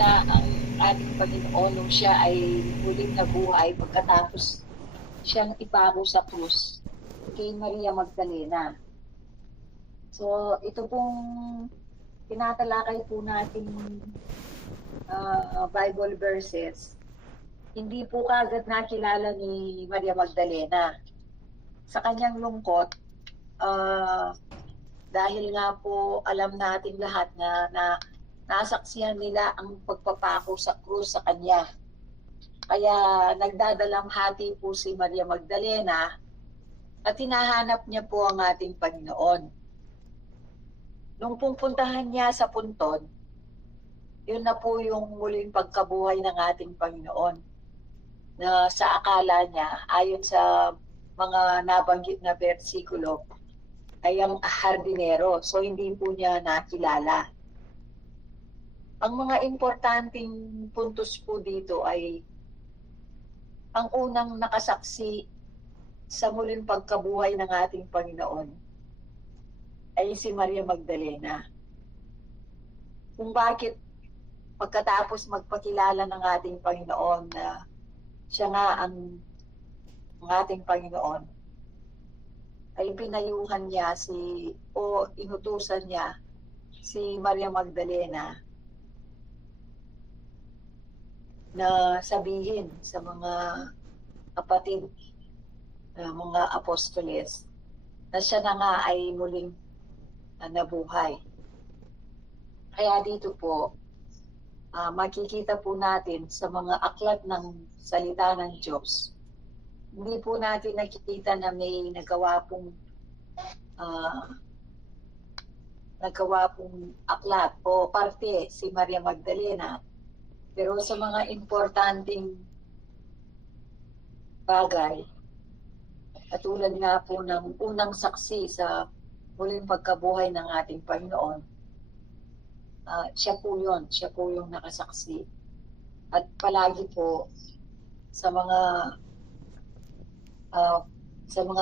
Magdalena ang ating Panginoon nung siya ay muling nabuhay pagkatapos siyang ipako sa krus kay Maria Magdalena. So, ito pong tinatalakay po nating Bible verses, hindi po kaagad nakilala ni Maria Magdalena. Sa kanyang lungkot, dahil nga po alam natin lahat na nasaksihan nila ang pagpapako sa krus sa kanya. Kaya nagdadalamhati po si Maria Magdalena at hinahanap niya po ang ating Panginoon. Nung pupuntahan niya sa puntod, yun na po yung muling pagkabuhay ng ating Panginoon. Na sa akala niya, ayon sa mga nabanggit na bersikulo, ay ang hardinero. So hindi po niya nakilala. Ang mga importanteng puntos po dito ay ang unang nakasaksi sa muling pagkabuhay ng ating Panginoon ay si Maria Magdalena. Kung bakit pagkatapos magpakilala ng ating Panginoon na siya nga ang ating Panginoon, ay pinayuhan niya o inutusan niya si Maria Magdalena na sabihin sa mga kapatid, mga apostoles, na siya na nga ay muling nabuhay. Kaya dito po, makikita po natin sa mga aklat ng salita ng Diyos, hindi po natin nakikita na may nagawa pong aklat o parte si Maria Magdalena. Pero sa mga importanteng bagay, katulad nga po ng unang saksi sa muling pagkabuhay ng ating Panginoon, siya po yung nakasaksi. At palagi po sa mga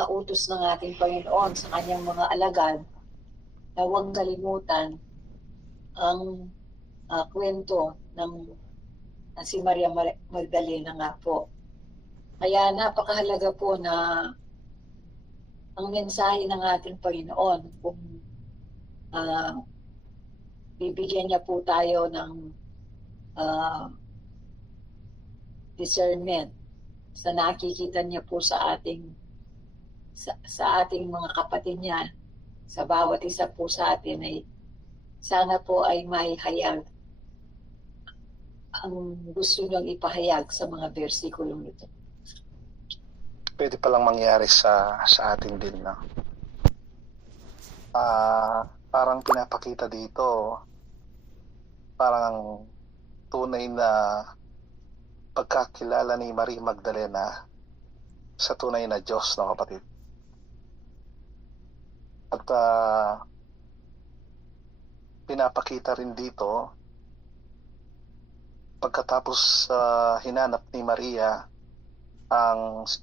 utos ng ating Panginoon sa kanyang mga alagad, na huwag kalimutan ang kwento ng si Maria Magdalena nga po. Kaya napakahalaga po na ang mensahe ng ating Panginoon, kung bibigyan niya po tayo ng discernment sa nakikita niya po sa ating mga kapatid niya, sa bawat isa po sa atin, ay sana po ay maihayag ang gusto niyang ipahayag sa mga versikulong ito. Pwede palang mangyari sa atin din, no? Parang pinapakita dito parang tunay na pagkakilala ni Maria Magdalena sa tunay na Diyos, no, kapatid? At pinapakita rin dito pagkatapos hinanap ni Maria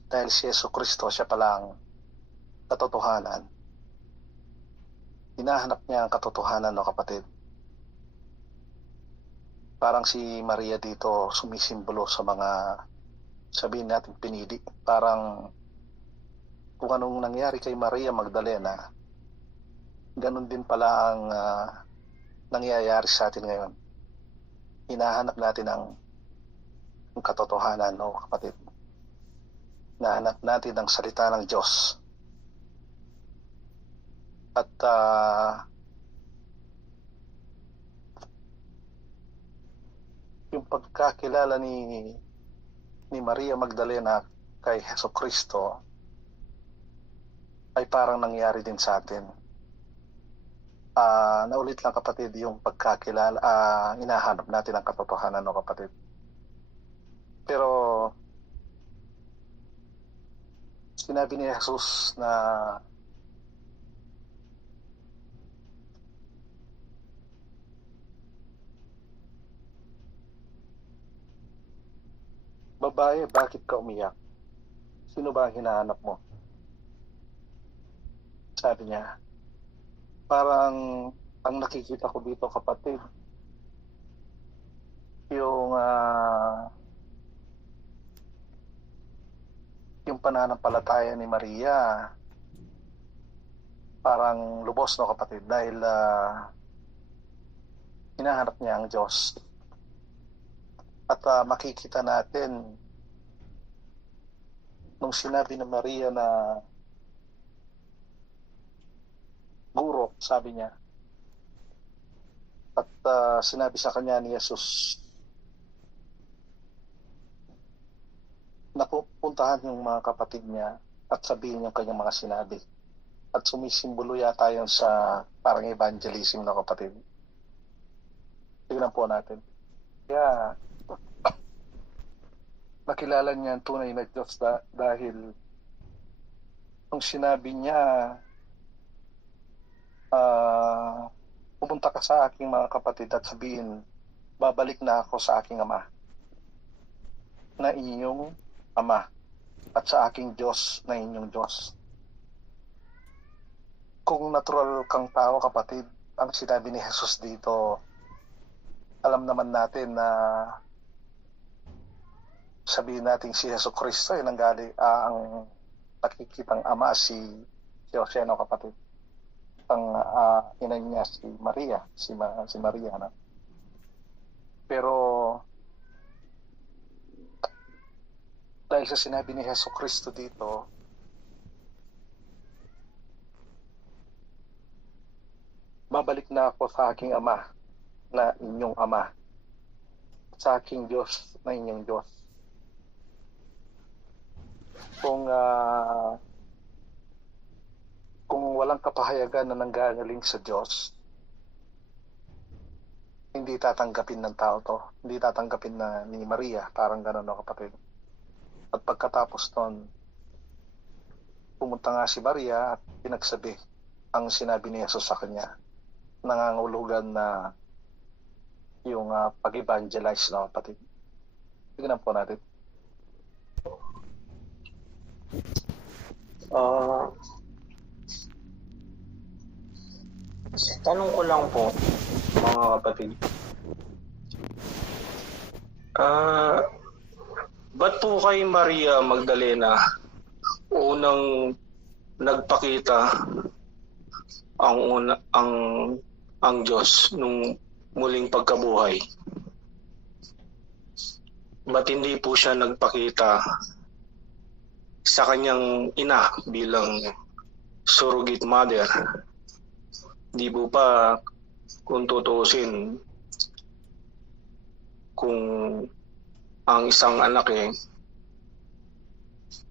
dahil si Jesucristo, siya palang katotohanan. Hinahanap niya ang katotohanan, no, kapatid? Parang si Maria dito sumisimbolo sa mga, sabihin natin, pinili. Parang kung anong nangyari kay Maria Magdalena, ganun din pala ang nangyayari sa atin ngayon. Hinahanap natin ang katotohanan, no, kapatid? Hinahanap natin ang salita ng Diyos. At yung pagkakilala ni Maria Magdalena kay Jesucristo ay parang nangyari din sa atin. Naulit lang, kapatid, yung pagkakilala, hinahanap natin ang katotohanan, no, kapatid? Pero sinabi ni Jesus na babae, bakit ka umiyak? Sino ba ang hinahanap mo? Sabi niya, parang ang nakikita ko dito, kapatid, pananampalataya ni Maria parang lubos, no kapatid, dahil hinahanap niya ang Diyos. At makikita natin nung sinabi ng Maria na guro, sabi niya, at sinabi sa kanya ni Jesus na puntahan yung mga kapatid niya at sabihin yung kanyang mga sinabi. At sumisimbolo yata yun sa parang evangelism, na kapatid. Tignan po natin. Kaya nakilala niya ang tunay na Diyos dahil nung sinabi niya, pumunta ka sa aking mga kapatid at sabihin, babalik na ako sa aking Ama, na inyong Ama, at sa aking Diyos na inyong Diyos. Kung natural kang tao, kapatid, ang sinabi ni Jesus dito, alam naman natin na sabihin natin si Jesus Kristo ay nanggali ang nakikitang Ama si Jose, no kapatid. Ang ina niya si Maria, si Maria, no? Pero dahil sa sinabi ni Jesus Kristo dito, babalik na ako sa aking Ama na inyong Ama, sa aking Diyos na inyong Diyos. Kung walang kapahayagan na nanggagaling sa Diyos, hindi tatanggapin ng tao to. Hindi tatanggapin na ni Maria, parang gano'n, no, kapatid. At pagkatapos nun, pumunta nga si Maria at pinagsabi ang sinabi ni Jesus sa kanya. Nangangulugan na yung pag-evangelize, no, kapatid. Tignan po natin. Tanong ko lang po, mga kapatid. Ba't po kay Maria Magdalena unang nagpakita ang Diyos nung muling pagkabuhay? Ba't hindi po siya nagpakita sa kanyang ina bilang surrogate mother? Di po pa, kung tutuusin, kung ang isang anak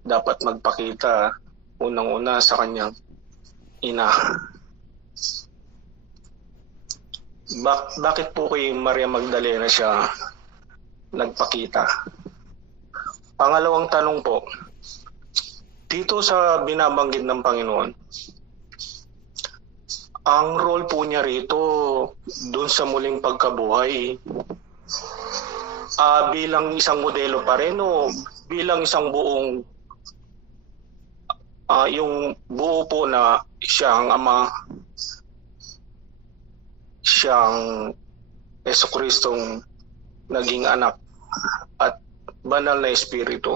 dapat magpakita unang-una sa kanyang ina. Bakit po kay Maria Magdalena siya nagpakita? Pangalawang tanong po, dito sa binabanggit ng Panginoon, ang role po niya rito dun sa muling pagkabuhay, bilang isang modelo pa rin o bilang isang buong yung buo po na siyang Ama, siyang Jesucristong naging anak at banal na espiritu.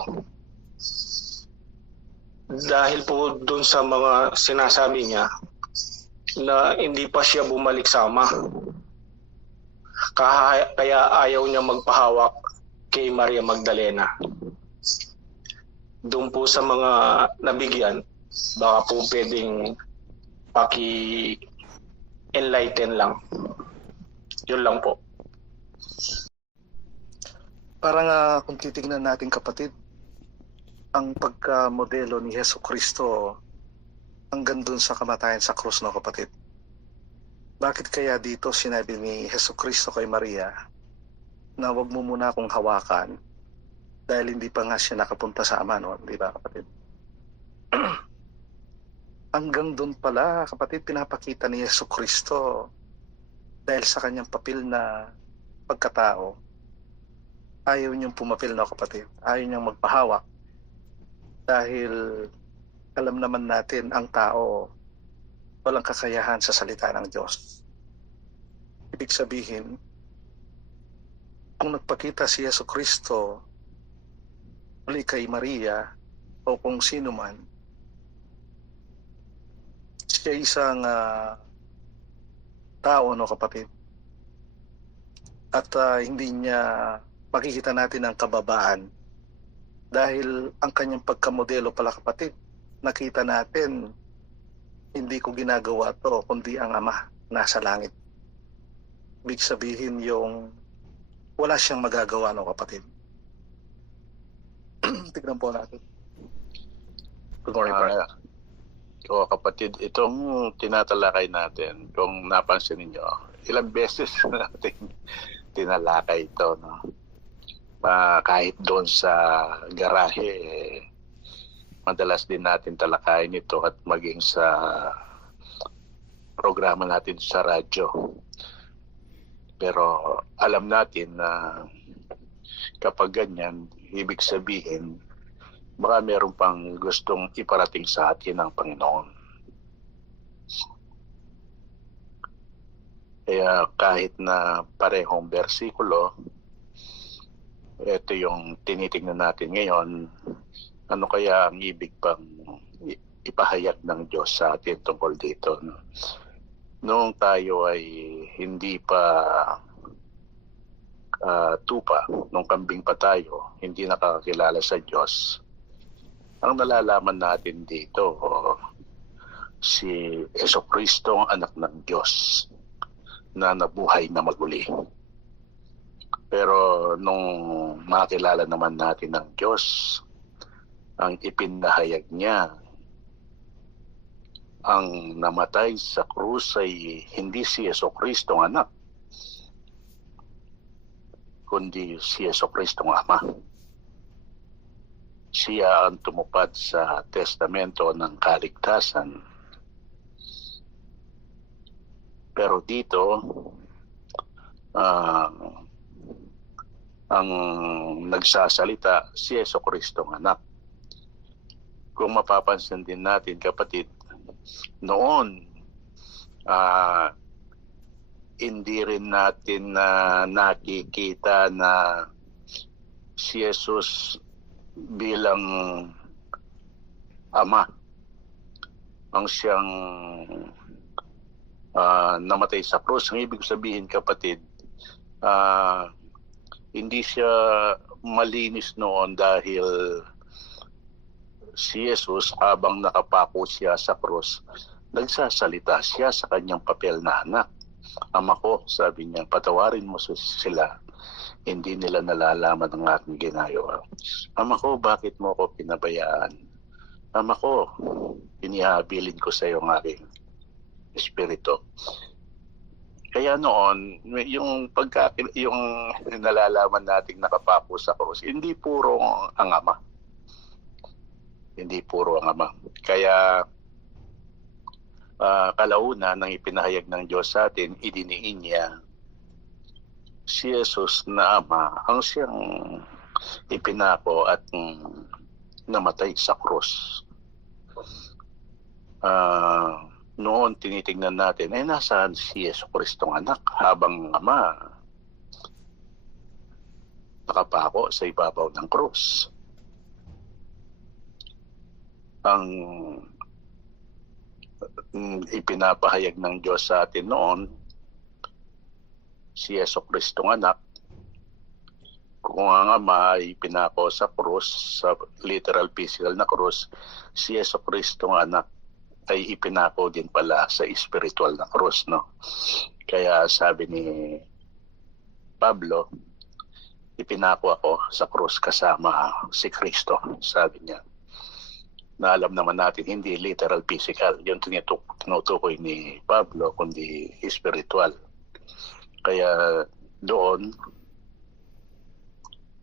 Dahil po dun sa mga sinasabi niya na hindi pa siya bumalik sa Ama, kaya ayaw niya magpahawak kay Maria Magdalena. Doon po sa mga nabigyan, baka po pwedeng paki-enlighten lang. Yun lang po. Parang kung titignan natin, kapatid, ang pagkamodelo ni Jesucristo hanggang dun sa kamatayan sa krus, no, kapatid. Bakit kaya dito sinabi ni Jesucristo kay Maria na wag mo muna akong hawakan dahil hindi pa nga siya nakapunta sa Ama, no? Di ba, kapatid? Hanggang dun pala, kapatid, pinapakita ni Jesucristo dahil sa kanyang papel na pagkatao, ayaw niyang pumapil, no, kapatid. Ayaw niyang magpahawak dahil alam naman natin ang tao walang kakayahan sa salita ng Diyos. Ibig sabihin, kung nagpakita si Jesucristo muli kay Maria o o kung sino man, siya isang tao, no kapatid. At hindi niya makikita natin ang kababaan dahil ang kanyang pagkamodelo pala kapatid, nakita natin hindi ko ginagawa to kundi ang Ama nasa langit. Ibig sabihin yung wala siyang magagawa, no kapatid. Tignan po natin. Good morning, brother. O kapatid, itong tinatalakay natin, kung napansin niyo, ilang beses natin tinalakay ito, no? Kahit doon sa garahe, madalas din natin talakayin ito at maging sa programa natin sa radyo. Pero alam natin na kapag ganyan, ibig sabihin, baka meron pang gustong iparating sa atin ng Panginoon. Kaya kahit na parehong bersikulo, ito yung tinitingnan natin ngayon, ano kaya ang ibig pang ipahayag ng Diyos sa atin tungkol dito. No? Noong tayo ay hindi pa tupa, nung kambing pa tayo, hindi nakakakilala sa Diyos, ang nalalaman natin dito, si Jesucristo ang anak ng Diyos na nabuhay na maguli. Pero nung makilala naman natin ng Diyos, ang ipinahayag niya, ang namatay sa krus ay hindi si Jesucristo ang anak, kundi si Jesucristo ang Ama. Siya ang tumupad sa testamento ng kaligtasan. Pero dito, ang nagsasalita si Jesucristo ang anak. Kung mapapansin din natin, kapatid, noon, hindi rin natin nakikita na si Jesus bilang Ama ang siyang namatay sa krus. Ang ibig sabihin, kapatid, hindi siya malinis noon dahil si Jesus, habang nakapako siya sa krus, nagsasalita siya sa kanyang papel na anak. Ama ko, sabi niya, patawarin mo sila, hindi nila nalalaman ang aking ginagawa. Ama ko, bakit mo ako pinabayaan? Ama ko, inihabilin ko sa iyo ang aking espiritu. Kaya noon, yung nalalaman nating nakapako sa krus, hindi puro ang Ama. Hindi puro ang Ama. Kaya kalauna nang ipinahayag ng Diyos sa atin, idiniin niya si Jesus na Ama ang siyang ipinako at namatay sa krus. Noon tinitingnan natin, nasaan si Jesucristo ang anak habang Ama nakapako sa ibabaw ng krus. Ang ipinapahayag ng Diyos sa atin noon, si Jesucristo ang anak, kung ang Ama ay pinako sa krus, sa literal physical na krus, si Jesucristo ang anak ay ipinako din pala sa spiritual na krus, no? Kaya sabi ni Pablo, ipinako ako sa krus kasama si Kristo, sabi niya. Na alam naman natin, hindi literal physical. Yung tinutukoy ni Pablo, kundi spiritual. Kaya doon,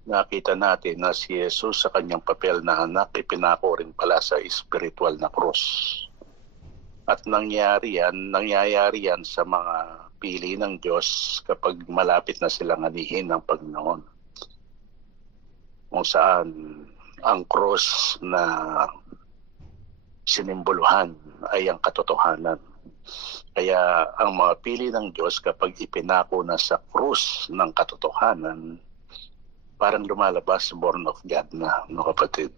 nakita natin na si Jesus sa kanyang papel na anak, ipinako rin pala sa spiritual na krus. At nangyayari yan sa mga pili ng Diyos kapag malapit na silang anihin ng Panginoon. Kung saan ang krus na sinimboluhan ay ang katotohanan. Kaya ang mga pili ng Diyos kapag ipinako na sa krus ng katotohanan, parang lumalabas born of God na, no kapatid?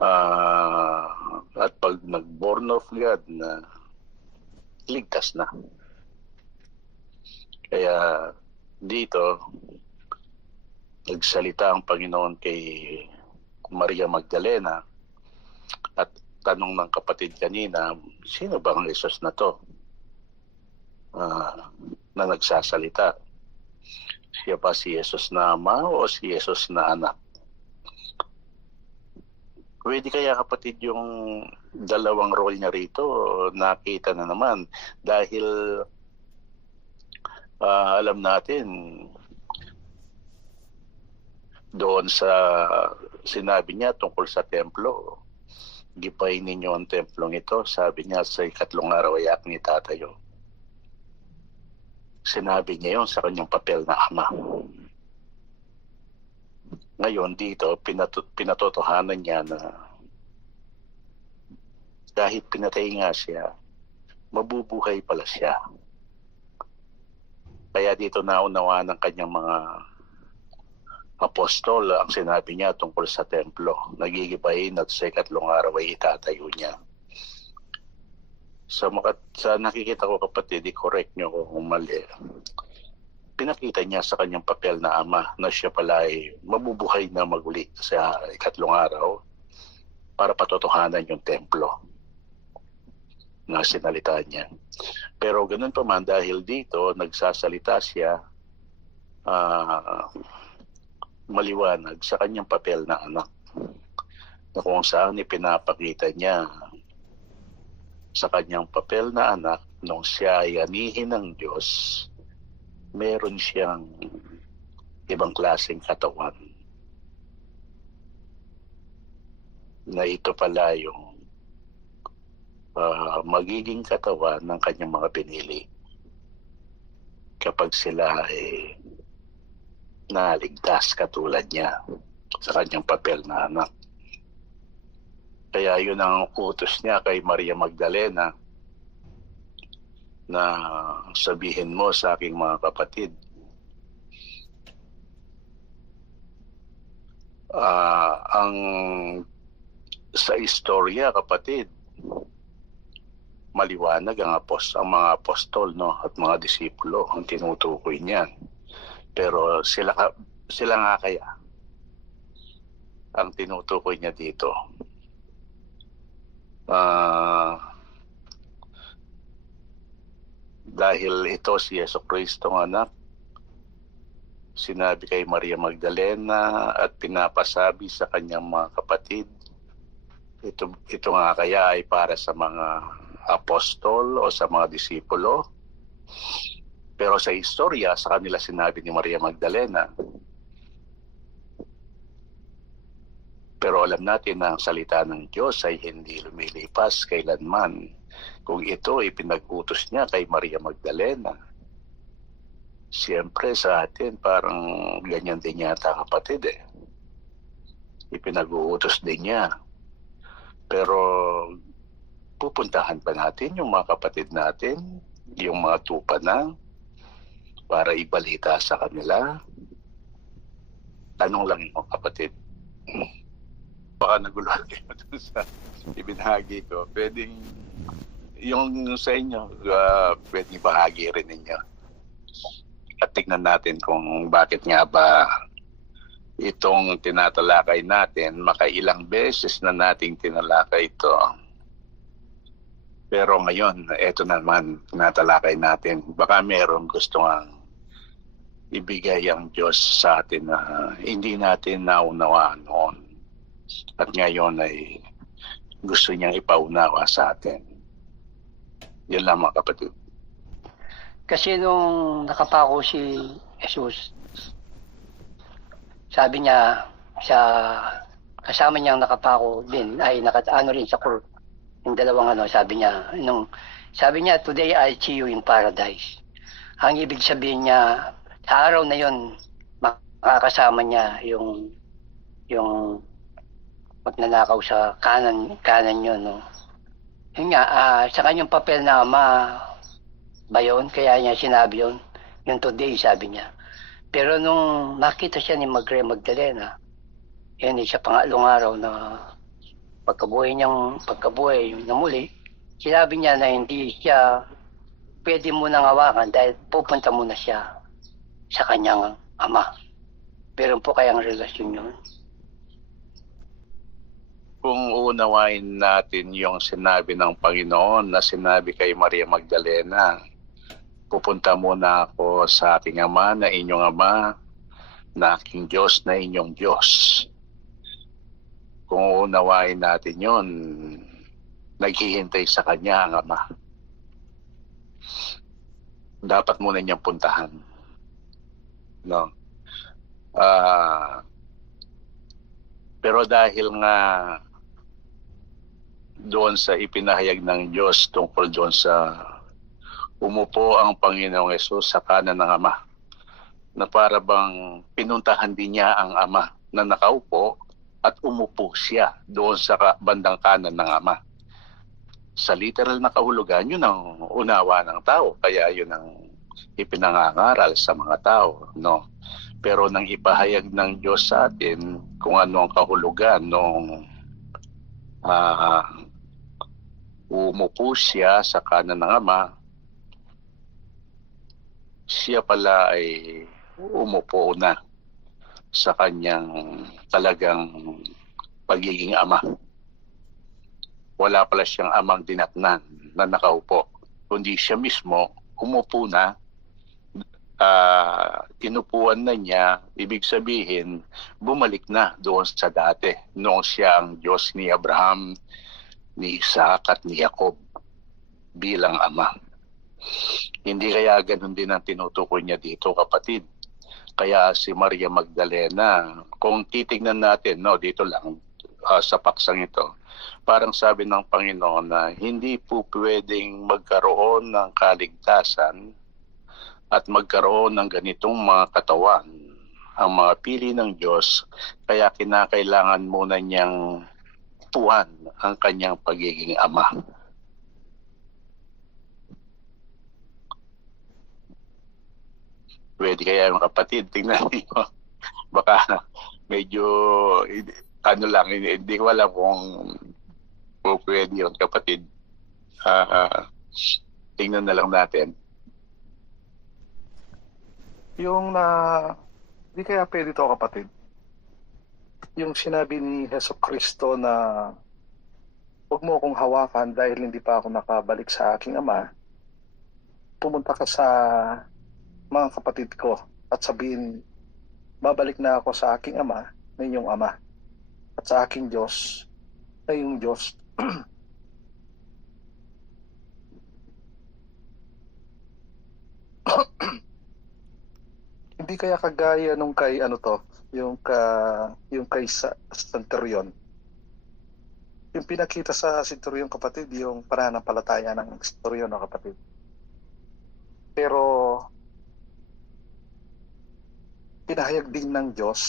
At pag nag-born of God na, ligtas na. Kaya dito, nagsalita ang Panginoon kay Maria Magdalena at tanong ng kapatid kanina, sino bang Jesus na to na nagsasalita? Siya ba si Jesus na ama o si Jesus na anak? Pwede kaya kapatid yung dalawang role niya rito nakita na naman dahil alam natin doon sa sinabi niya tungkol sa templo, gipain ninyo ang templong ito, sabi niya sa ikatlong araw ay aking itatayo. Sinabi niya yun sa kanyang papel na ama. Ngayon dito, pinatotohanan niya na kahit pinatay nga siya, mabubuhay pala siya. Kaya dito naunawa ng kanyang mga apostol ang sinabi niya tungkol sa templo. Nagigibayin at sa ikatlong araw ay itatayo niya. Sa nakikita ko kapatid, i-correct niyo kung mali. Pinakita niya sa kanyang papel na ama na siya pala ay mabubuhay na maguli sa ikatlong araw para patotohanan yung templo na sinalita niya. Pero ganun pa man dahil dito nagsasalita siya maliwanag sa kanyang papel na anak na kung saan ipinapakita niya sa kanyang papel na anak nung siya ay anihin ng Diyos, meron siyang ibang klaseng katawan na ito pala yung magiging katawan ng kanyang mga pinili kapag sila ay naligtas katulad niya sa kanyang papel na anak. Kaya yun ang utos niya kay Maria Magdalena na sabihin mo sa aking mga kapatid. Ang sa istorya kapatid, maliwanag ang mga apostol at mga disipulo ang tinutukoy niyan. Pero sila nga kaya ang tinutukoy niya dito. Dahil ito si Jesucristo ng anak, sinabi kay Maria Magdalena at pinapasabi sa kanyang mga kapatid, ito nga kaya ay para sa mga apostol o sa mga disipulo. Pero sa istorya, sa kanila sinabi ni Maria Magdalena. Pero alam natin na ang salita ng Diyos ay hindi lumilipas kailanman. Kung ito ay pinag-utos niya kay Maria Magdalena, siyempre sa atin parang ganyan din yata kapatid eh. Ipinag-uutos din niya. Pero pupuntahan pa natin yung mga kapatid natin, yung mga tupa na, para ibalita sa kanila. Tanong lang yung kapatid. Baka naguluhan kayo dun sa ibinahagi ko. Pwedeng yung sa inyo, pwedeng bahagi rin ninyo. At tignan natin kung bakit nga ba itong tinatalakay natin, makailang beses na nating tinalakay ito. Pero ngayon, eto naman, tinatalakay natin. Baka meron gusto ang ibigay ang Diyos sa atin na hindi natin naunawaan noon. At ngayon ay gusto niyang ipaunawa sa atin. Yan lang mga kapatid. Kasi nung nakapako si Jesus, sabi niya sa kasama niyang nakapako din ay nakataano rin sa court. Yung dalawang sabi niya today I see you in paradise. Ang ibig sabihin niya sa araw na yon makakasama niya yung magnanakaw sa kanan yun, no. Yun nga, sa kanyang papel na ama ba yun? Kaya niya sinabi yun. Yung today, sabi niya. Pero nung nakita siya ni Maria Magdalena, yun sa pangatlong araw na pagkabuhay na muli, sinabi niya na hindi siya pwede munang hawakan dahil pupunta muna siya sa kanyang ama. Meron po kayang relasyon yun? Kung unawain natin yung sinabi ng Panginoon na sinabi kay Maria Magdalena, pupunta muna ako sa aking ama na inyong ama, na aking Diyos na inyong Diyos. Kung unawain natin yun, naghihintay sa kanya ang ama. Dapat muna niyang puntahan. No? Pero dahil nga doon sa ipinahayag ng Diyos tungkol doon sa umupo ang Panginoong Hesus sa kanan ng Ama, na para bang pinuntahan din niya ang Ama na nakaupo at umupo siya doon sa bandang kanan ng Ama. Sa literal na kahulugan, yun ang unawa ng tao. Kaya yun ang ipinangangaral sa mga tao. No? Pero nang ipahayag ng Diyos sa atin kung ano ang kahulugan nung umupo siya sa kanan ng Ama, siya pala ay umupo na sa kanyang talagang pagiging ama. Wala pala siyang amang dinatnan na nakaupo, kundi siya mismo umupo na, tinupuan na niya, ibig sabihin, bumalik na doon sa dati, noong siya ang Diyos ni Abraham, ni Isaac at ni Jacob bilang ama. Hindi kaya ganun din ang tinutukoy niya dito, kapatid. Kaya si Maria Magdalena, kung titignan natin, no, dito lang sa paksang ito, parang sabi ng Panginoon na hindi po pwedeng magkaroon ng kaligtasan at magkaroon ng ganitong mga katawan ang mga pili ng Diyos, kaya kinakailangan muna niyang puan ang kanyang pagiging ama. Pwede kaya yung kapatid, tingnan niyo. Baka medyo, ano lang, hindi ko alam kung pwede yun, kapatid. Tingnan na lang natin. Yung di kaya pwede to, kapatid. Yung sinabi ni Hesus Kristo na huwag mo akong hawakan dahil hindi pa ako nakabalik sa aking ama. Pumunta ka sa mga kapatid ko at sabihin, babalik na ako sa aking ama na inyong ama at sa aking Diyos na inyong Diyos. Hindi kaya kagaya nung kay yung kay Centurion. Yung pinakita sa Centurion, kapatid, yung pananampalataya ng Centurion, no, kapatid. Pero pinahayag din ng Diyos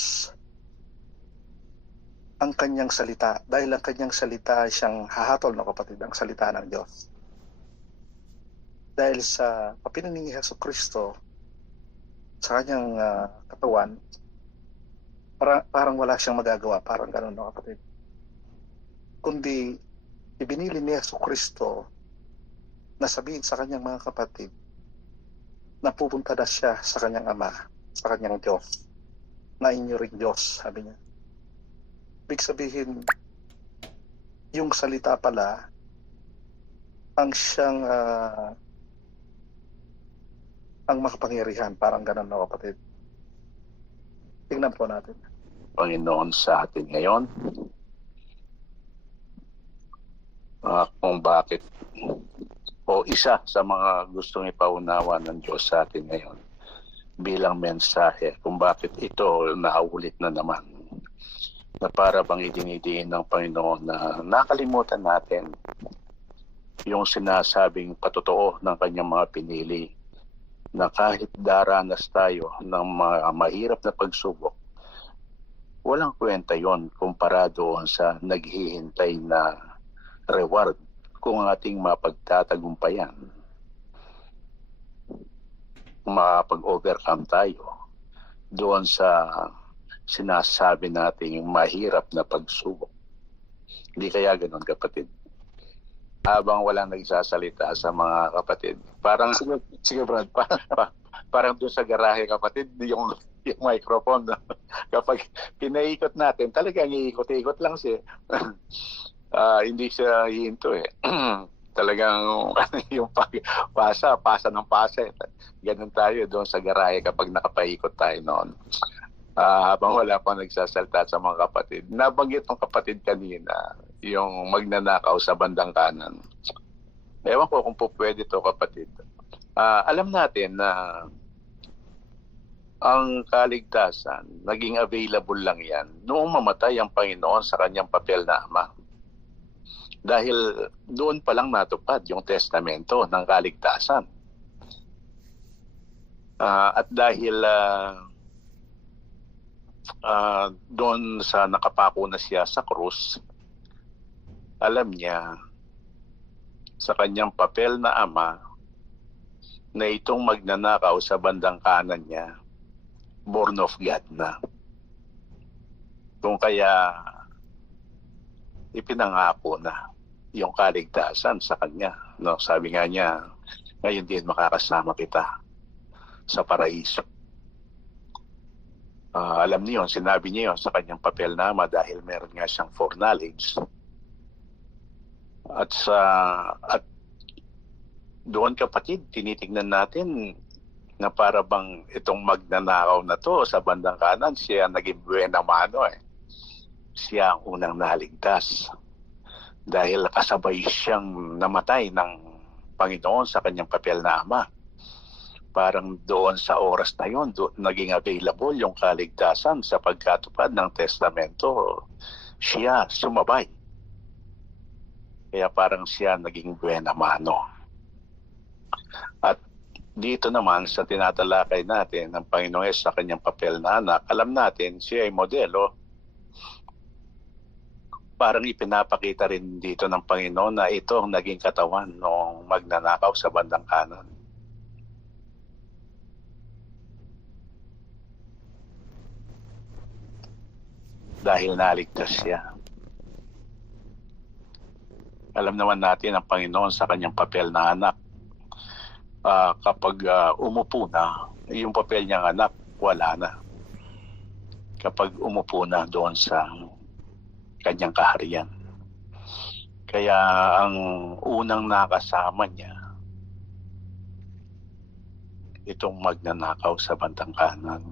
ang kanyang salita, dahil ang kanyang salita ay siyang hahatol, no, kapatid, ang salita ng Diyos. Dahil sa papinaning ni Hesus Kristo sa kanyang katawan, parang wala siyang magagawa, parang gano'n, no, kapatid. Kundi ibinili ni Hesus Kristo na sabihin sa kanyang mga kapatid na pupunta na siya sa kanyang ama, sa kanyang Diyos, na inyo ring Diyos, sabi niya. Ibig sabihin, yung salita pala ang siyang ang makapangyarihan, parang ganun, no, kapatid. Tingnan po natin. Panginoon sa atin ngayon, kung bakit o isa sa mga gustong ipaunawa ng Diyos sa atin ngayon bilang mensahe, kung bakit ito naulit na naman, na para bang idinidiin ng Panginoon na nakalimutan natin yung sinasabing patotoo ng kanyang mga pinili, na kahit daranas tayo ng mga mahirap na pagsubok, walang kwenta yon kumpara doon sa naghihintay na reward kung ating mapagtatagumpayan. Makapag-overcome tayo doon sa sinasabi nating mahirap na pagsubok. Hindi kaya ganun, kapatid? Habang walang nagsasalita sa mga kapatid, parang Sige, Brad. parang doon sa garahe, kapatid, yung microphone, no? Kapag pinaikot natin, talagang iikot-ikot lang siya. Hindi siya hihinto eh. Talagang yung pasa ng pasa. Ganun tayo doon sa garahe kapag nakapaikot tayo noon. Habang wala pang nagsasalita sa mga kapatid. Nabanggit ng kapatid kanina, yung magnanakaw sa bandang kanan. Ewan ko kung po pwede to, kapatid. Alam natin na ang kaligtasan, naging available lang yan noong mamatay ang Panginoon sa kanyang papel na Ama. Dahil doon pa lang natupad yung testamento ng kaligtasan. At dahil doon sa nakapako na siya sa krus, alam niya sa kanyang papel na Ama na itong magnanakaw sa bandang kanan niya, born of God na. Kung kaya ipinangako na yung kaligtasan sa kanya. No? Sabi nga niya, ngayon din makakasama kita sa paraiso. Alam niyo, sinabi niya yun sa kanyang papel na Ama dahil meron nga siyang foreknowledge. At doon, kapatid, tinitingnan natin na para bang itong magnanakaw na to sa bandang kanan, siya naging buena mano eh. Siya ang unang naligtas. Dahil kasabay siyang namatay ng Panginoon sa kanyang papel na Ama. Parang doon sa oras na yun, naging available yung kaligtasan sa pagkatupad ng testamento. Siya sumabay. Kaya parang siya naging buena mano. At dito naman sa tinatalakay natin ng Panginoon sa kanyang papel na anak, alam natin siya ay modelo. Parang ipinapakita rin dito ng Panginoon na ito ang naging katawan ng magnanakaw sa bandang kanan. Dahil naligtas siya. Alam naman natin ang Panginoon sa kanyang papel na anak. Kapag umupo na, yung papel niyang anak, wala na. Kapag umupo na doon sa kanyang kaharian. Kaya ang unang nakasama niya, itong magnanakaw sa bandang kanan.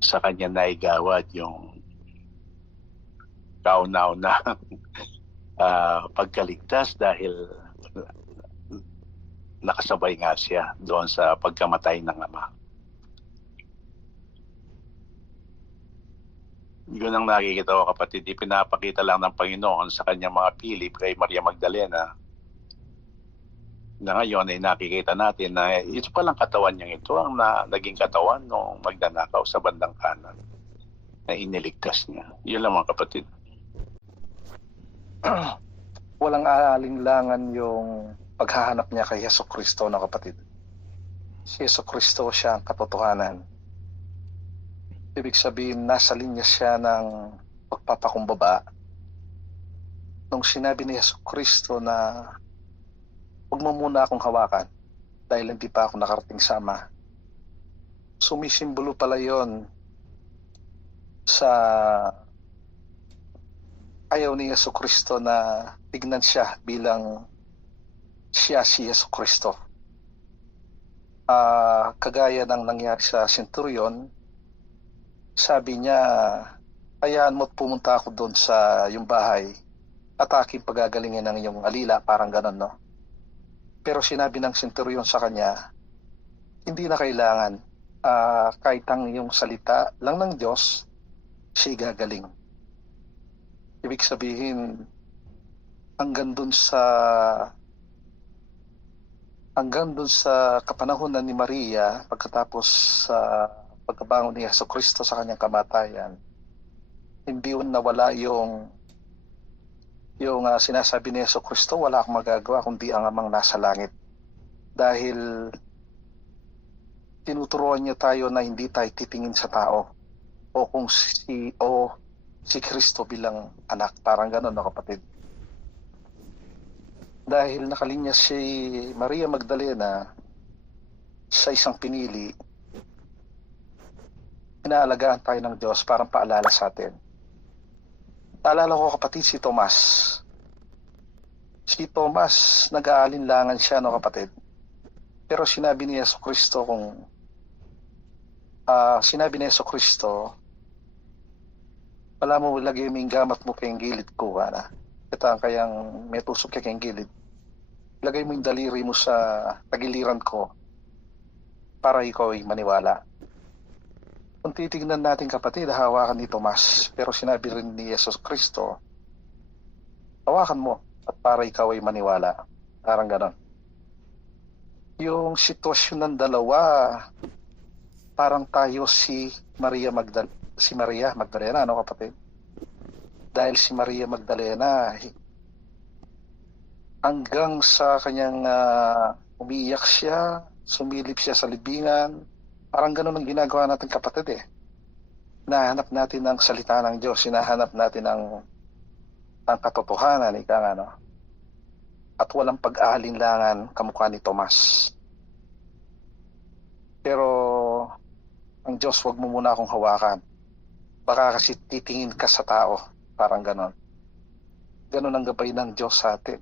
Sa kanya naigawad yung kauna-una pagkaligtas dahil nakasabay nga siya doon sa pagkamatay ng Ama. Yun ang nakikita ko, kapatid. Ipinapakita lang ng Panginoon sa kanyang mga pilip kay Maria Magdalena na ngayon ay nakikita natin na ito palang katawan niya ito ang naging katawan ng magnanakaw sa bandang kanan na iniligtas niya. Yun lang, mga kapatid. Walang aalinlangan yung paghahanap niya kay Jesucristo na kapatid. Si Jesucristo siya ang katotohanan. Ibig sabihin, nasa linya siya ng pagpapakumbaba. Nung sinabi ni Jesucristo na huwag mo muna akong hawakan dahil hindi pa ako nakarating sa Ama. Sumisimbolo pala yon sa ayaw ni Jesucristo na tignan siya bilang siya si Jesucristo. Kagaya ng nangyari sa centurion, sabi niya, hayaan mo't pumunta ako doon sa yung bahay at aking pagagalingin ng iyong alila, parang ganon, no? Pero sinabi ng centurion sa kanya, hindi na kailangan, kahit ang iyong salita lang ng Diyos, siya gagaling. Ibig sabihin, hanggang dun sa kapanahunan ni Maria, pagkatapos sa pagkabangon ni Jesucristo sa kanyang kamatayan, hindi nawala yung sinasabi ni Jesucristo, wala akong magagawa kundi ang Amang nasa langit. Dahil tinuturuan niya tayo na hindi tayo titingin sa tao o si Kristo bilang anak. Parang gano'n, no, kapatid? Dahil nakalinya si Maria Magdalena sa isang pinili, inaalagaan tayo ng Diyos, parang paalala sa atin. Naalala ko, kapatid, si Tomas. Si Tomas, nag-aalinlangan siya, no, kapatid? Pero sinabi ni Yesu Kristo wala mo lagay mo yung gamat mo kayong gilid ko, ito ang kayang may tusok kayong gilid. Lagay mo yung daliri mo sa tagiliran ko para ikaw ay maniwala. Kung titignan natin, kapatid, hawakan ni Tomas, pero sinabi rin ni Yesu Kristo, hawakan mo at para ikaw ay maniwala. Parang ganon. Yung sitwasyon ng dalawa, parang tayo si Maria Magdalena, no, kapatid? Dahil si Maria Magdalena, hanggang sa kanyang umiiyak siya, sumilip siya sa libingan, parang ganun ang ginagawa natin, kapatid, eh. Hinahanap natin ang salita ng Diyos, hinahanap natin ang katotohanan, at walang pag-aalinlangan kamukha ni Tomas. Pero ang Diyos, wag mo muna akong hawakan. Baka kasi titingin ka sa tao. Parang ganon. Ganon ang gabay ng Diyos sa atin.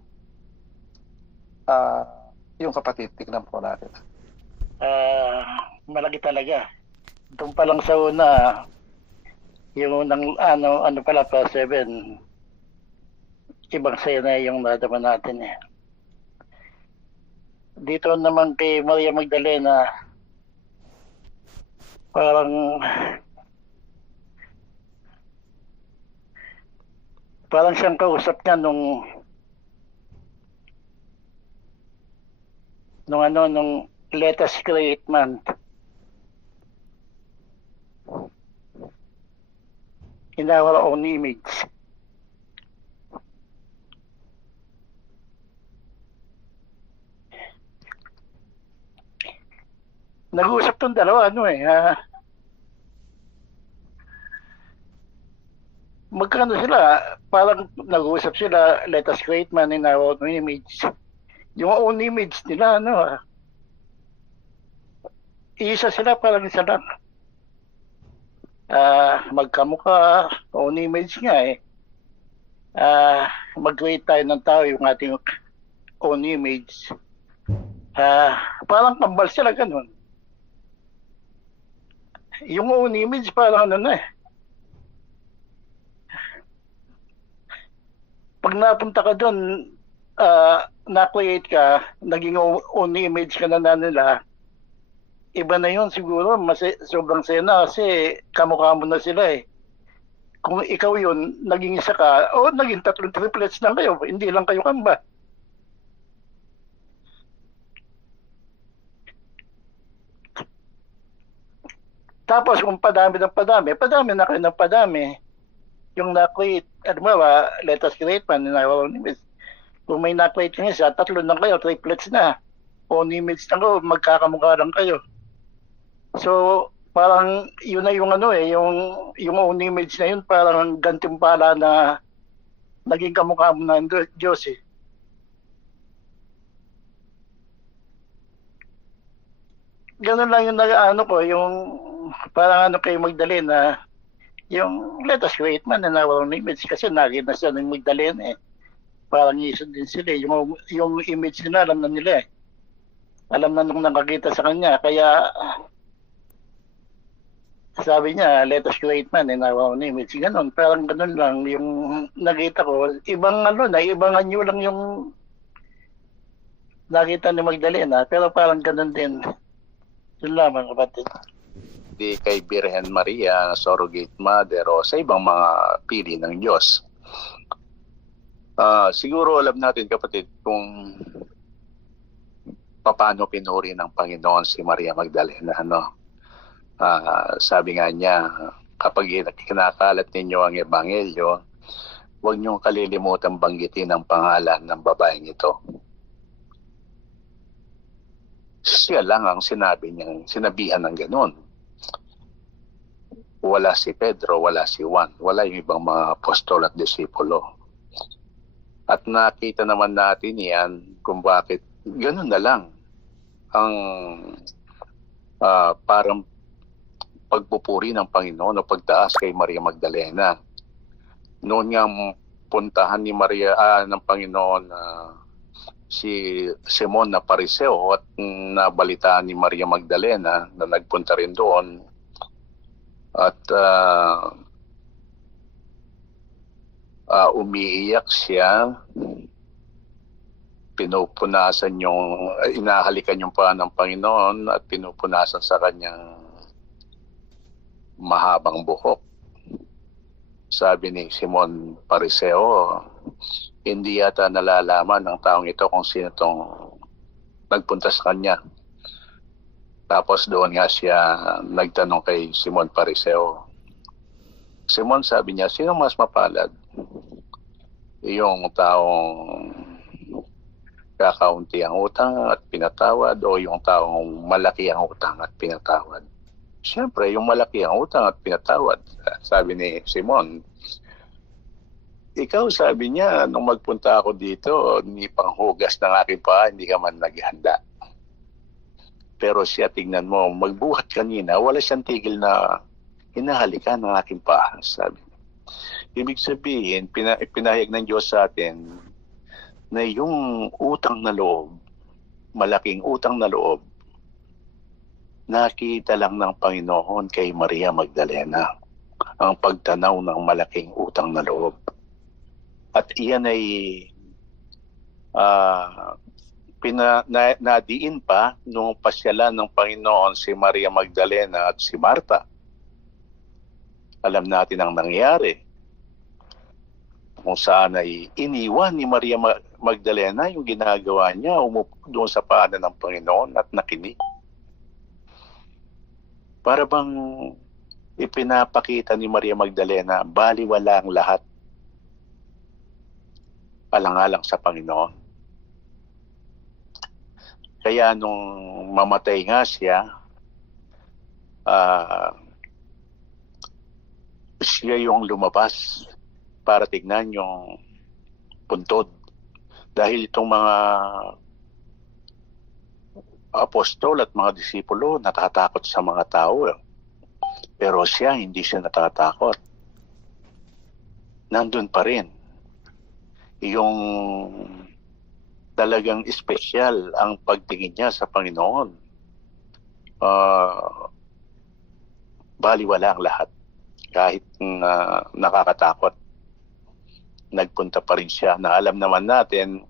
Yung kapatid, tignan po natin. Malaki talaga. Doon pa lang sa una, yung unang ano pala pa 7, ibang sena yung nadaman natin eh. Dito naman kay Maria Magdalena, parang siyang kausap niya nung let us create man. In our own image. Nag-uusap tong dalawa, magkano sila, parang nag-uusap sila, let us create man in our own image. Yung own image nila, isa sila, parang isa lang. Magkamukha, own image nga eh. Mag-create tayo ng tao, yung ating own image. Parang kambal sila, ganun. Yung own image, parang pag napunta ka doon, na-create ka, naging own image ka na nila, iba na yun siguro, sobrang sena kasi kamukha mo na sila eh. Kung ikaw yun, naging isa ka, naging 3 triplets lang kayo, hindi lang kayo kamba. Tapos kung padami na kayo ng padami. Yung na-create, let us create man in our own image. Kung may na-create ka isa, 3 lang kayo, triplets na. Own image lang kayo, magkakamukha lang kayo. So, parang yun na yung yung own image na yun, parang gantimpala na naging kamukha mo ng Diyos eh. Ganun lang yung yung parang kay Magdalena, yung let us create man in our own image kasi nakita na siya ng Magdalena eh. Parang isa din sila eh. Yung image nila, alam na nila eh. Alam na nung nakakita sa kanya. Kaya sabi niya, let us create man in our own image. Ganun, parang ganun lang yung nakita ko. Ibang ibang anyo lang yung nakita ni Magdalena. Pero parang ganun din. Yun lamang, kapatid. Di kay Birhen Maria, surrogate mother, o sa ibang mga pili ng Diyos. Siguro alam natin, kapatid, kung paano pinuri ng Panginoon si Maria Magdalena. Sabi nga niya, kapag kinakalat ninyo ang ebanghelyo, huwag niyong kalilimutan banggitin ang pangalan ng babaeng ito. Siya lang ang sinabihan ng gano'n. wala si Pedro, wala si Juan, wala yung ibang mga apostol at disipulo. At nakita naman natin yan kung bakit ganun na lang ang parang pagpupuri ng Panginoon o pagtaas kay Maria Magdalena. Noon nga puntahan ni Maria ng Panginoon si Simon na Pariseo at nabalitaan ni Maria Magdalena na nagpunta rin doon at umiiyak siya, pinupunasan inahalikan yung paa ng Panginoon at pinupunasan sa kanyang mahabang buhok. Sabi ni Simon Pariseo, hindi yata nalalaman ng taong ito kung sino itong nagpunta sa kanya. Tapos doon nga siya nagtanong kay Simon Pariseo. Simon, sabi niya, sino mas mapalad? Yung taong kakaunti ang utang at pinatawad o yung taong malaki ang utang at pinatawad? Siyempre, yung malaki ang utang at pinatawad. Sabi ni Simon, ikaw, sabi niya, nung magpunta ako dito, ni panghugas ng aking paa, hindi ka man naghanda. Pero siya, tingnan mo, magbuhat kanina, wala siyang tigil na hinahalikan ng aking paa, sabi. Ibig sabihin, pinahayag ng Diyos sa atin na yung utang na loob, malaking utang na loob, nakita lang ng Panginoon kay Maria Magdalena ang pagtanaw ng malaking utang na loob. At iyan ay nadiin pa nung pasyalan ng Panginoon si Maria Magdalena at si Marta. Alam natin ang nangyari. Kung saan ay iniwan ni Maria Magdalena yung ginagawa niya, umupo doon sa paanan ng Panginoon at nakinig. Para bang ipinapakita ni Maria Magdalena, baliwala ang lahat. Alang-alang sa Panginoon. Kaya nung mamatay nga siya, siya yung lumabas para tignan yung puntod. Dahil itong mga apostol at mga disipulo natatakot sa mga tao. Pero siya, hindi siya natatakot. Nandun pa rin. Yung talagang espesyal ang pagtingin niya sa Panginoon. Baliwala ang lahat. Kahit nakakatakot. Nagpunta pa rin siya na alam naman natin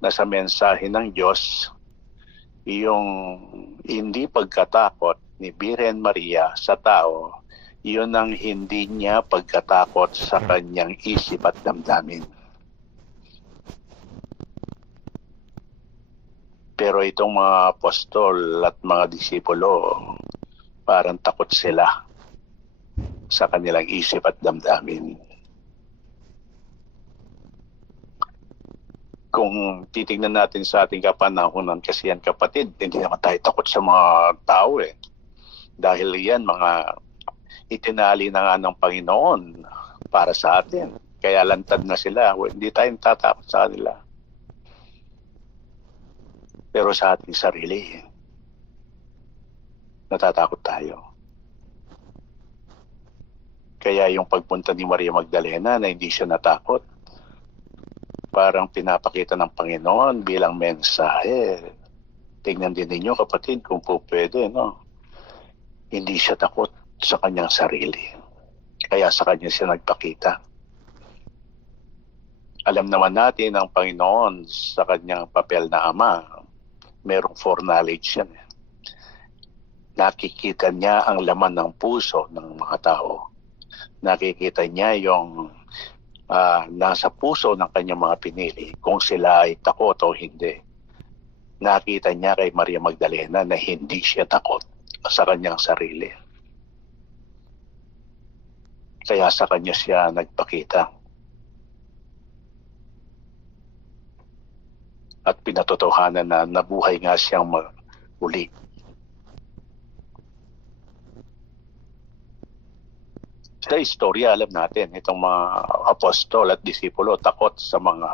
na sa mensahe ng Diyos, yung hindi pagkatakot ni Birhen Maria sa tao, yun ang hindi niya pagkatakot sa kanyang isip at damdamin. Pero itong mga apostol at mga disipulo, parang takot sila sa kanilang isip at damdamin. Kung titingnan natin sa ating kapanahunan, kasi yan kapatid, hindi naman tayo takot sa mga tao eh. Dahil yan mga itinali na nga ng Panginoon para sa atin. Kaya lantad na sila, hindi tayo tatakot sa kanila. Pero sa ating sarili, natatakot tayo. Kaya yung pagpunta ni Maria Magdalena na hindi siya natakot, parang pinapakita ng Panginoon bilang mensahe. Tingnan din ninyo kapatid kung po pwede, no? Hindi siya takot sa kanyang sarili. Kaya sa kanya siya nagpakita. Alam naman natin ang Panginoon sa kanyang papel na ama, merong foreknowledge yan. Nakikita niya ang laman ng puso ng mga tao. Nakikita niya yung nasa puso ng kanyang mga pinili, kung sila ay takot o hindi. Nakita niya kay Maria Magdalena na hindi siya takot sa kanyang sarili. Kaya sa kanya siya nagpakita. At pinatotohanan na nabuhay nga siyang uli. Sa istorya, alam natin, itong mga apostol at disipulo takot sa mga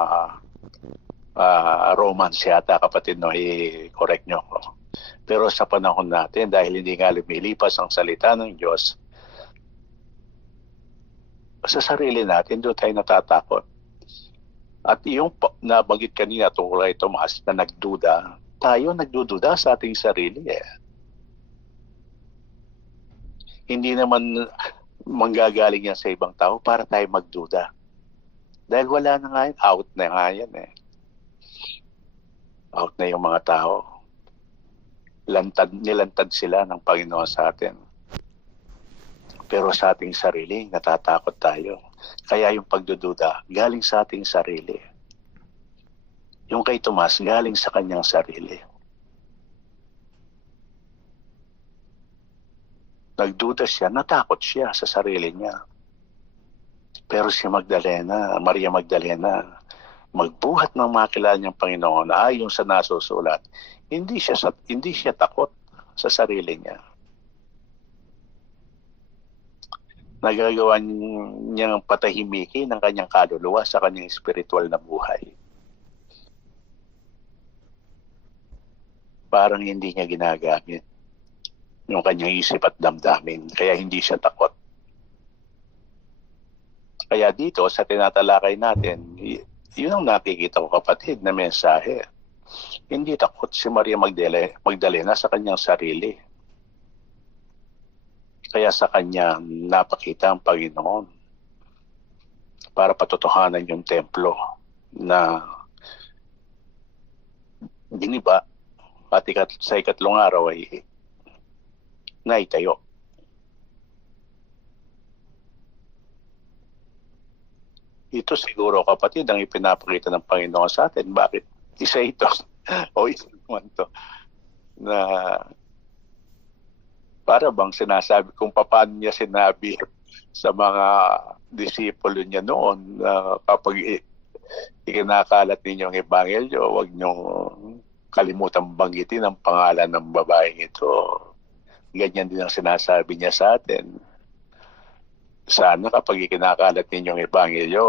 Romans yata, kapatid, no? I-correct nyo ako. Pero sa panahon natin, dahil hindi nga lumilipas ang salita ng Diyos, sa sarili natin, doon tayo natatakot. At yung nabanggit kanina tungkol kay Tomas na nagduda, tayo nagdududa sa ating sarili eh. Hindi naman manggagaling yan sa ibang tao para tayo magduda. Dahil wala na nga yan, out na nga yan eh. Out na yung mga tao. Nilantad sila ng Panginoon sa atin. Pero sa ating sarili, natatakot tayo. Kaya yung pagdududa, galing sa ating sarili. Yung kay Tomas, galing sa kanyang sarili. Nagduda siya, natakot siya sa sarili niya. Pero si Maria Magdalena, magbuhat ng makilala niyang Panginoon ayon sa nasusulat, hindi siya takot sa sarili niya. Nagagawa niyang patahimikin ang kanyang kaluluwa sa kanyang espiritual na buhay. Parang hindi niya ginagamit yung kanyang isip at damdamin, kaya hindi siya takot. Kaya dito sa tinatalakay natin, yun ang nakikita ko, kapatid, na mensahe. Hindi takot si Maria Magdalena sa kanyang sarili. Kaya sa kanya napakita ang Panginoon para patotohanan yung templo na giniba at sa ikatlong araw ay naitayo. Ito siguro, kapatid, ang ipinapakita ng Panginoon sa atin. Bakit? Isa ito o isa naman ito na para bang sinasabi kung paano niya sinabi sa mga disipulo niya noon na kapag ikinakalat ninyo ang ebanghelyo, huwag niyong kalimutan banggitin ang pangalan ng babaeng ito. Ganyan din ang sinasabi niya sa atin. Sana kapag ikinakalat ninyo ang ebanghelyo,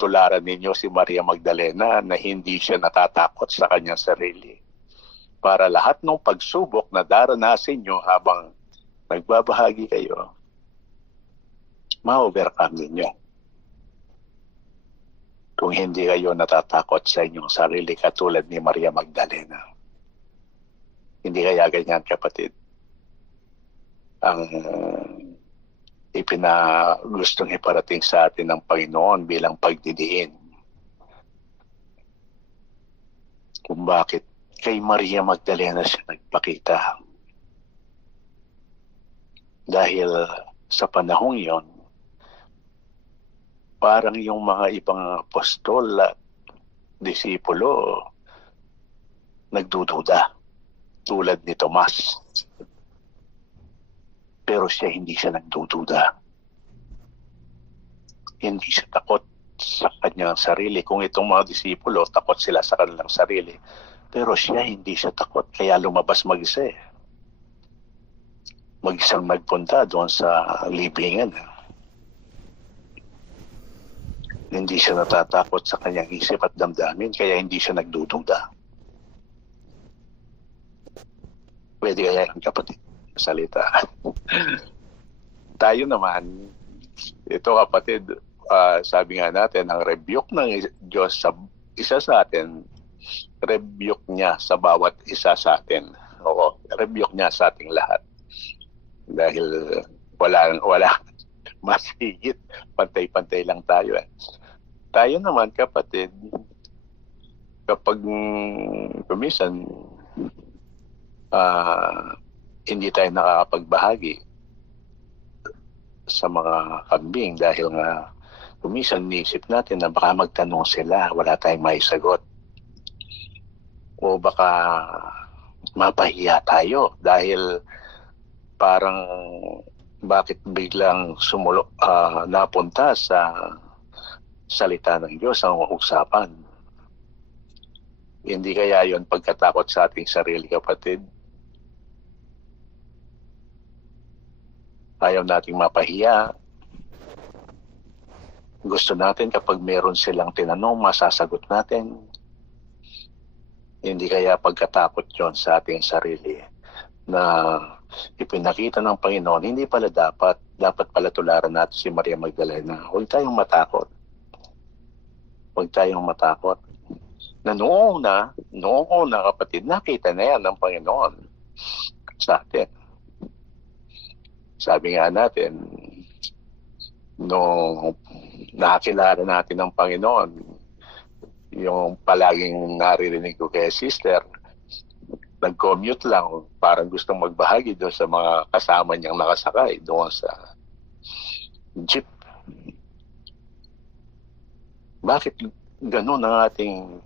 tularan ninyo si Maria Magdalena na hindi siya natatakot sa kanyang sarili. Para lahat ng pagsubok na daranasin nyo habang nagbabahagi kayo, ma-overcome ninyo. Kung hindi kayo natatakot sa inyong sarili katulad ni Maria Magdalena. Hindi kaya ganyan, kapatid, ang gustong iparating sa atin ng Panginoon bilang pagdidiin. Kung bakit kay Maria Magdalena siya nagpakita. Dahil sa panahong yon, parang yung mga ibang apostol at disipulo nagdududa tulad ni Tomas. Pero hindi siya nagdududa. Hindi siya takot sa kanyang sarili. Kung itong mga disipulo, takot sila sa kanilang sarili. Pero hindi siya takot. Kaya lumabas mag-isa eh. Mag-isang nagpunta doon sa libingan. Hindi siya natatakot sa kanyang isip at damdamin, kaya hindi siya nagdududa. Pwede kaya yung kapatid salita. Tayo naman, ito kapatid, sabi nga natin, ang rebuke ng Diyos sa isa sa atin, rebuke niya sa bawat isa sa atin. Oo, rebuke niya sa ating lahat. Dahil wala mas higit, pantay-pantay lang tayo eh. Tayo naman, kapatid, kapag kumisan hindi tayo nakakapagbahagi sa mga kambing dahil nga kumisan niisip natin na baka magtanong sila, wala tayong maisagot. O baka mapahiya tayo dahil parang bakit biglang napunta sa salita ng Diyos ang usapan. Hindi kaya yon pagkatakot sa ating sarili, kapatid? Ayaw nating mapahiya Gusto natin kapag meron silang tinanong, masasagot natin. Hindi kaya pagkatakot yon sa ating sarili na ipinakita ng Panginoon, hindi pala dapat pala tularan natin si Maria Magdalena. Huwag tayong matakot. Huwag tayong matakot. Na noong una kapatid, nakita na yan ng Panginoon sa atin. Sabi nga natin, nung nakakilala natin ng Panginoon, yung palaging naririnig ko kay sister, nag-commute lang, parang gustong magbahagi doon sa mga kasama niyang nakasakay doon sa jeep. Bakit ganun ang ating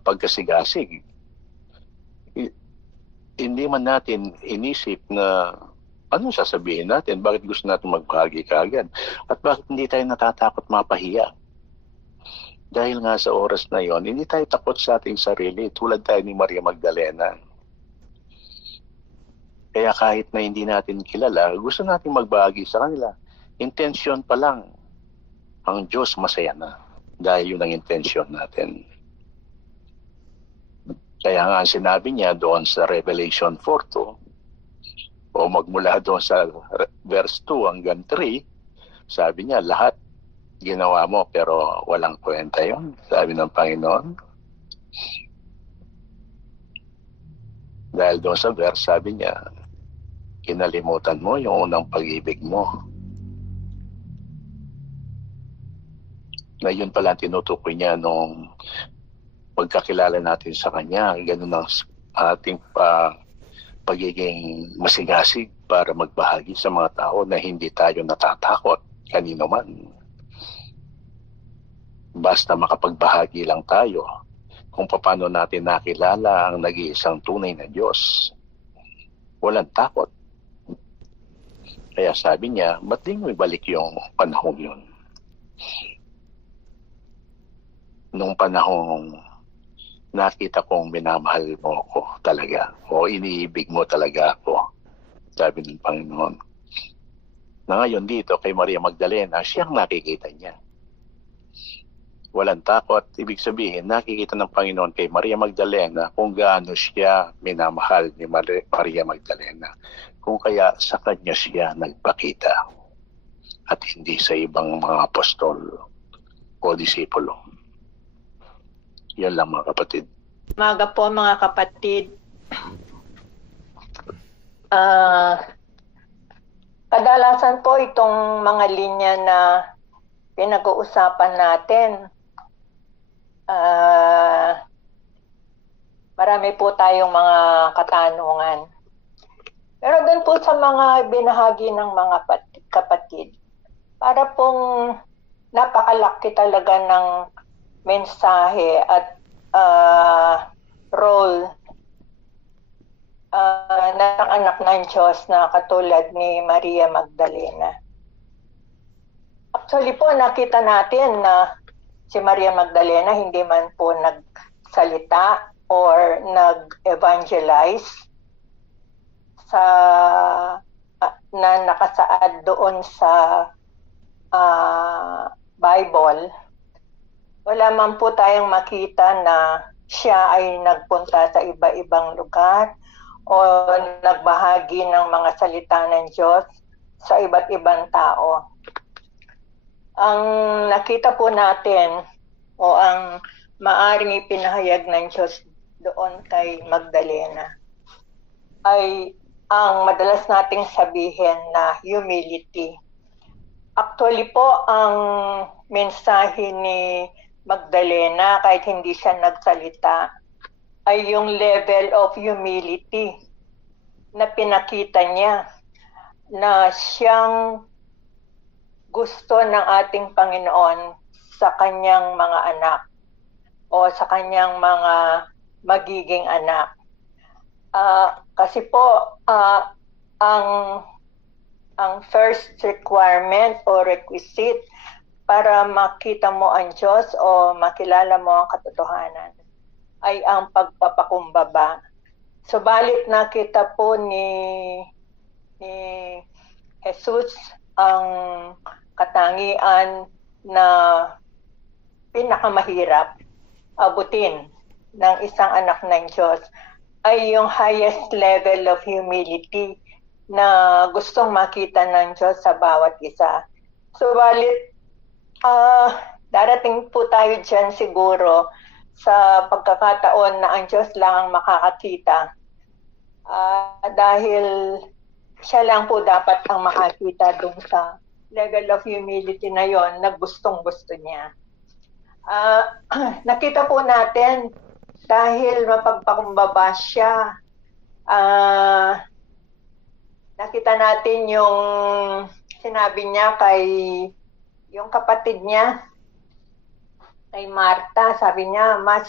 pagkasigasig? Hindi man natin inisip na ano sasabihin natin, bakit gusto natin magbahagi kaagad, at bakit hindi tayo natatakot mapahiya. Dahil nga sa oras na yon, hindi tayo takot sa ating sarili, tulad tayo ni Maria Magdalena. Kaya kahit na hindi natin kilala, gusto natin magbahagi sa kanila. Intensyon pa lang, ang Diyos masaya na. Dahil yun ang intensyon natin. Kaya nga sinabi niya doon sa Revelation 4:2, o magmula doon sa verse 2 hanggang 3, sabi niya, lahat ginawa mo pero walang kwenta yun, sabi ng Panginoon. Dahil doon sa verse, sabi niya, kinalimutan mo yung unang pag-ibig mo. Na yun pala tinutukoy niya nung pagkakilala natin sa Kanya. Ganun ang ating pagiging masigasig para magbahagi sa mga tao na hindi tayo natatakot kanino man. Basta makapagbahagi lang tayo kung paano natin nakilala ang nag-iisang tunay na Diyos. Walang takot. Kaya sabi niya, ba't di mo ibalik yung panahon yun? Nung panahong nakita kong minamahal mo ako talaga o iniibig mo talaga ako, sabi ng Panginoon. Na ngayon dito kay Maria Magdalena, siyang nakikita niya. Walang takot. Ibig sabihin, nakikita ng Panginoon kay Maria Magdalena kung gaano siya minamahal ni Maria Magdalena. Kung kaya sa kanya siya nagpakita at hindi sa ibang mga apostol o disipulo. Yan lang mga kapatid. Umaga po mga kapatid. Kadalasan po itong mga linya na pinag-uusapan natin, marami po tayong mga katanungan. Pero doon po sa mga binahagi ng mga kapatid, para pong napakalaki talaga ng mensahe at role ng anak ng Diyos na katulad ni Maria Magdalena. Actually po, nakita natin na si Maria Magdalena hindi man po nagsalita or nag-evangelize sa na nakasaad doon sa Bible. Wala man po tayong makita na siya ay nagpunta sa iba-ibang lugar o nagbahagi ng mga salita ng Diyos sa iba't ibang tao. Ang nakita po natin o ang maaring ipinahayag ng Diyos doon kay Magdalena ay ang madalas nating sabihin na humility. Actually po, ang mensahe ni Magdalena, kahit hindi siya nagsalita, ay yung level of humility na pinakita niya na siyang gusto ng ating Panginoon sa kanyang mga anak o sa kanyang mga magiging anak. Kasi po, ang first requirement o requisite para makita mo ang Diyos o makilala mo ang katotohanan ay ang pagpapakumbaba. Subalit nakita po ni Jesus ang katangian na pinakamahirap abutin ng isang anak ng Diyos ay yung highest level of humility na gustong makita ng Diyos sa bawat isa. Subalit, darating po tayo dyan siguro sa pagkakataon na ang Diyos lang ang makakakita. Dahil siya lang po dapat ang makakita dun sa level of humility na yon na gustong-gusto niya. Nakita po natin dahil mapagpakumbaba siya, nakita natin yung sinabi niya kay yung kapatid niya, kay Marta, sabi niya, mas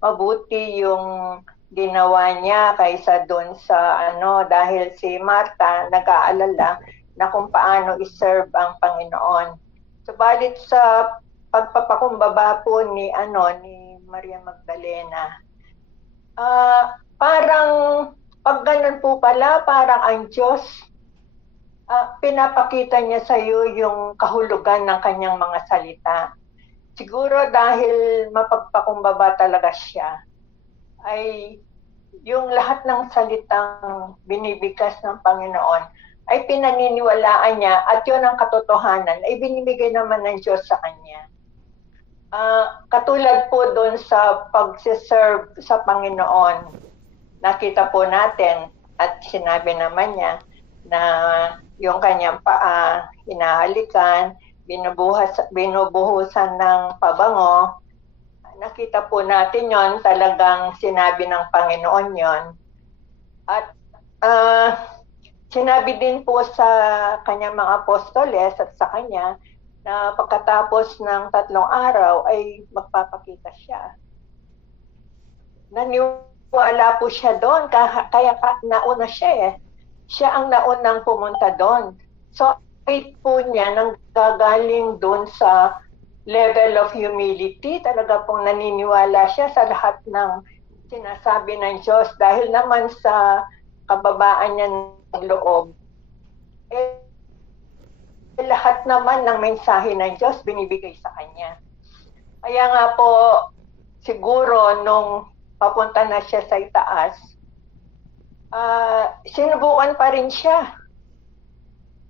mabuti yung ginawa niya kaysa doon sa dahil si Marta nag-aalala na kung paano i-serve ang Panginoon. Subalit sa pagpapakumbaba po ni Maria Magdalena, parang pag ganun po pala, parang ang Diyos pinapakita niya sa iyo yung kahulugan ng kanyang mga salita. Siguro dahil mapagpakumbaba talaga siya, ay yung lahat ng salitang binibigkas ng Panginoon ay pinaniniwalaan niya at yun ang katotohanan ay binibigay naman ng Diyos sa kanya. Katulad po doon sa pag-serve sa Panginoon, nakita po natin at sinabi naman niya na yung kanyang paa hinahalikan, binubuhusan ng pabango. Nakita po natin yon, talagang sinabi ng Panginoon yon. At sinabi din po sa kanyang mga apostoles at sa kanya na pagkatapos ng 3 araw ay magpapakita siya. Naniwala po siya doon, kaya nauna siya eh. Siya ang naunang pumunta doon. So, faith po niya nang gagaling doon sa level of humility. Talaga pong naniniwala siya sa lahat ng sinasabi ng Diyos dahil naman sa kababaan niya ng loob. Lahat naman ng mensahe ng Diyos binibigay sa kanya. Kaya nga po, siguro nung papunta na siya sa itaas, sinubukan pa rin siya.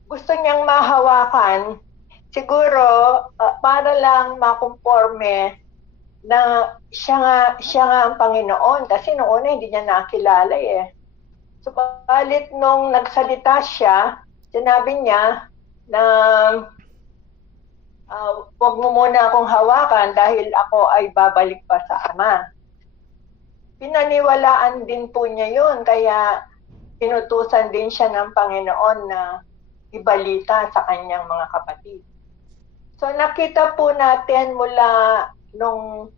Gusto niyang mahawakan, siguro para lang makomporme na siya nga ang Panginoon. Kasi noon hindi niya nakilala eh. So, balit nung nagsalita siya, sinabi niya na huwag mo muna akong hawakan dahil ako ay babalik pa sa Ama. Pinaniwalaan din po niya yun, kaya inutusan din siya ng Panginoon na ibalita sa kanyang mga kapatid. So nakita po natin mula nung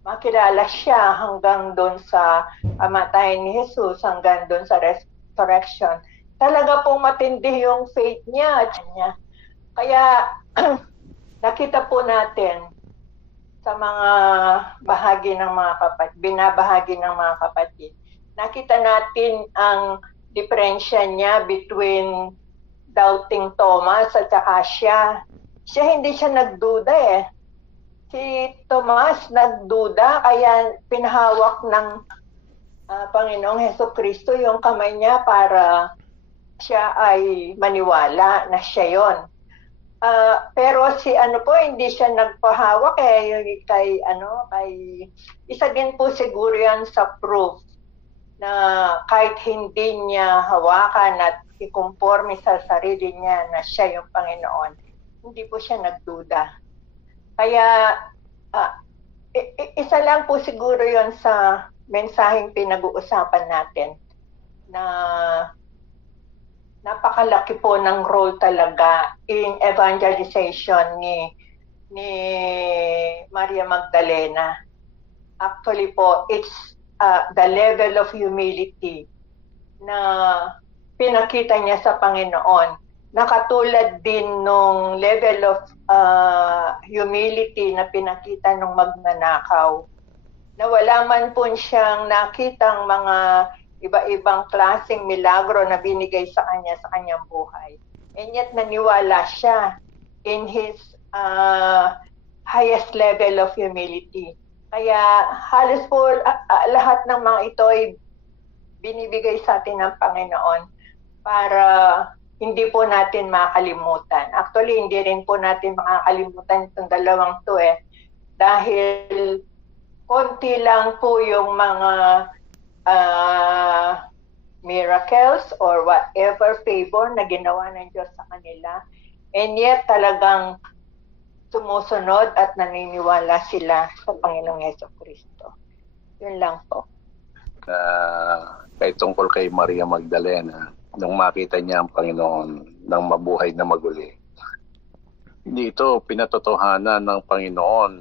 makilala siya hanggang doon sa kamatayan ni Jesus, hanggang doon sa resurrection, talaga pong matindi yung faith niya at niya. Kaya nakita po natin sa mga bahagi ng mga kapatid, binabahagi ng mga kapatid, nakita natin ang diferensya niya between doubting Thomas at saka siya. Siya hindi siya nagduda eh. Si Thomas nagduda, kaya pinahawak ng Panginoong Hesukristo yung kamay niya para siya ay maniwala na siya yon. Pero si po hindi siya nagpahawak eh, kay isa din po siguro yan sa proof na kahit hindi niya hawakan at ikomporme sa sarili niya na siya yung Panginoon, hindi po siya nagduda. Kaya isa lang po siguro yon sa mensaheng pinag-uusapan natin na napakalaki po ng role talaga in evangelization ni Maria Magdalena. Actually po, it's the level of humility na pinakita niya sa Panginoon. Nakatulad din nung level of humility na pinakita nung magnanakaw. Na wala man po siyang nakitang mga iba-ibang klaseng milagro na binigay sa kanya sa kanyang buhay. And yet naniwala siya in his highest level of humility. Kaya halos po lahat ng mga ito ay binibigay sa atin ng Panginoon para hindi po natin makalimutan. Actually, hindi rin po natin makakalimutan itong dalawang to dahil konti lang po yung mga miracles or whatever favor na ginawa ng Diyos sa kanila. And yet talagang sumusunod at naniniwala sila sa Panginoong Jesucristo. Yun lang po. Kay tungkol kay Maria Magdalena, nung makita niya ang Panginoon ng mabuhay na maguli, hindi ito pinatotohanan ng Panginoon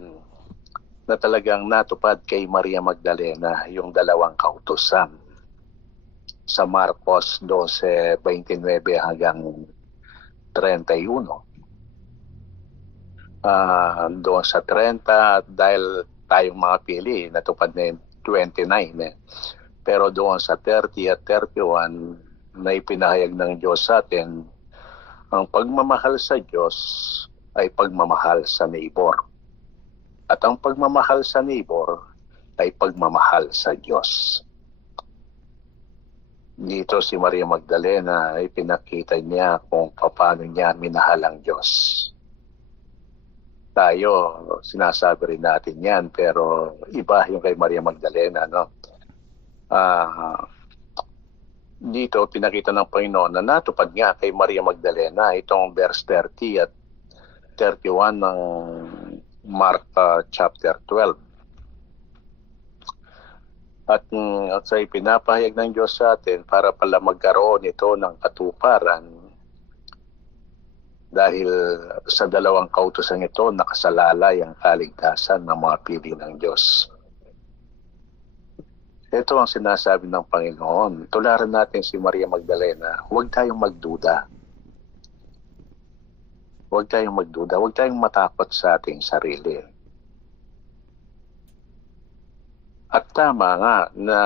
na talagang natupad kay Maria Magdalena yung dalawang kautusan sa Marcos 12:29 hanggang 31. Doon sa 30, dahil tayong mga pili, natupad na yung 29 Pero doon sa 30 at 31 na ipinahayag ng Diyos sa atin, ang pagmamahal sa Diyos ay pagmamahal sa neighbor. At ang pagmamahal sa neighbor ay pagmamahal sa Diyos. Dito si Maria Magdalena ay pinakita niya kung paano niya minahal ang Diyos. Tayo, sinasabi rin natin yan, pero iba yung kay Maria Magdalena, no? Dito pinakita ng Panginoon na natupad nga kay Maria Magdalena itong verse 30 at 31 ng Mark chapter 12. At sa ipinapahayag ng Diyos sa atin para pala magkaroon ito ng katuparan dahil sa dalawang kautusan ito nakasalalay ang kaligtasan ng mga pili ng Diyos. Ito ang sinasabi ng Panginoon. Tularan natin si Maria Magdalena. Huwag tayong magduda. Huwag tayong magduda. Huwag tayong matakot sa ating sarili. At tama nga na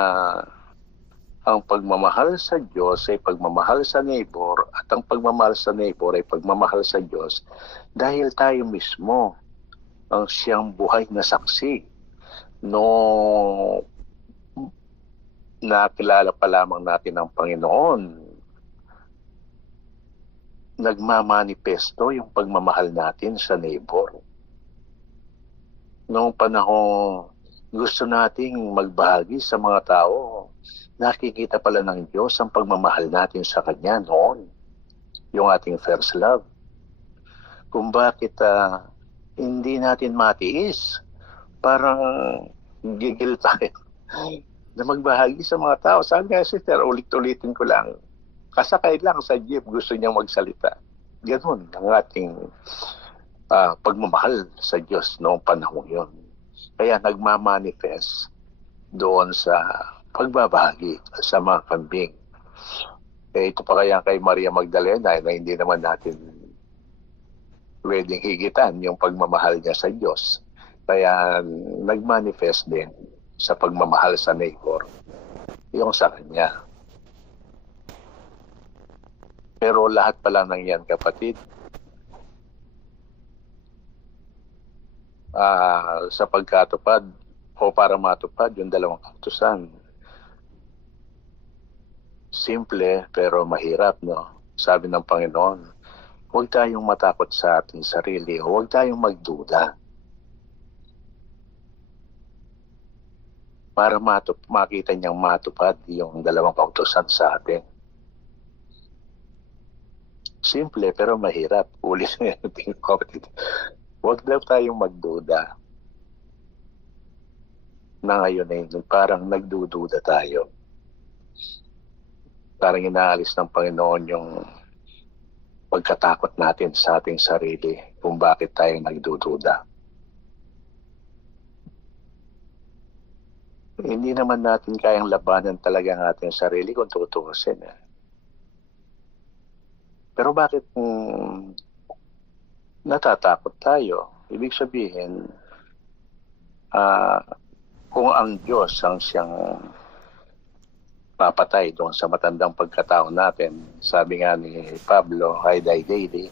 ang pagmamahal sa Diyos ay pagmamahal sa neighbor at ang pagmamahal sa neighbor ay pagmamahal sa Diyos dahil tayo mismo ang siyang buhay na saksi. No, nakilala pa lamang natin ang Panginoon, nagmamanifesto yung pagmamahal natin sa neighbor. Noong panahon gusto nating magbahagi sa mga tao, nakikita pala ng Diyos ang pagmamahal natin sa Kanya noon, yung ating first love. Kung bakit hindi natin matiis, parang gigil tayo na magbahagi sa mga tao. Sabi nga, sister, ulit-ulitin ko lang, kasakay lang sa jeep, gusto niyang magsalita. Ganun ang ating pagmamahal sa Diyos noong panahon yon. Kaya nagmamanifest doon sa pagbabahagi sa mga kambing. Ito pa kaya kay Maria Magdalena na hindi naman natin pwedeng higitan yung pagmamahal niya sa Diyos. Kaya nagmanifest din sa pagmamahal sa neighbor, yung sa Kanya. Pero lahat pala ng yan, kapatid, sa pagkatupad o para matupad yung dalawang kautusan. Simple pero mahirap, no? Sabi ng Panginoon, huwag tayong matakot sa ating sarili, huwag tayong magduda. Para makita niyang matupad yung dalawang kautusan sa atin. Simple pero mahirap. Ulit na yung kapatid. Huwag daw tayong magduda na ngayon ay parang nagdududa tayo. Parang inaalis ng Panginoon yung pagkatakot natin sa ating sarili kung bakit tayo nagdududa. Hindi naman natin kayang labanan talaga ang ating sarili kung tutuusin. Pero bakit natatakot tayo? Ibig sabihin, kung ang Diyos ang siyang papatay doon sa matandang pagkatao natin, sabi nga ni Pablo, I die daily,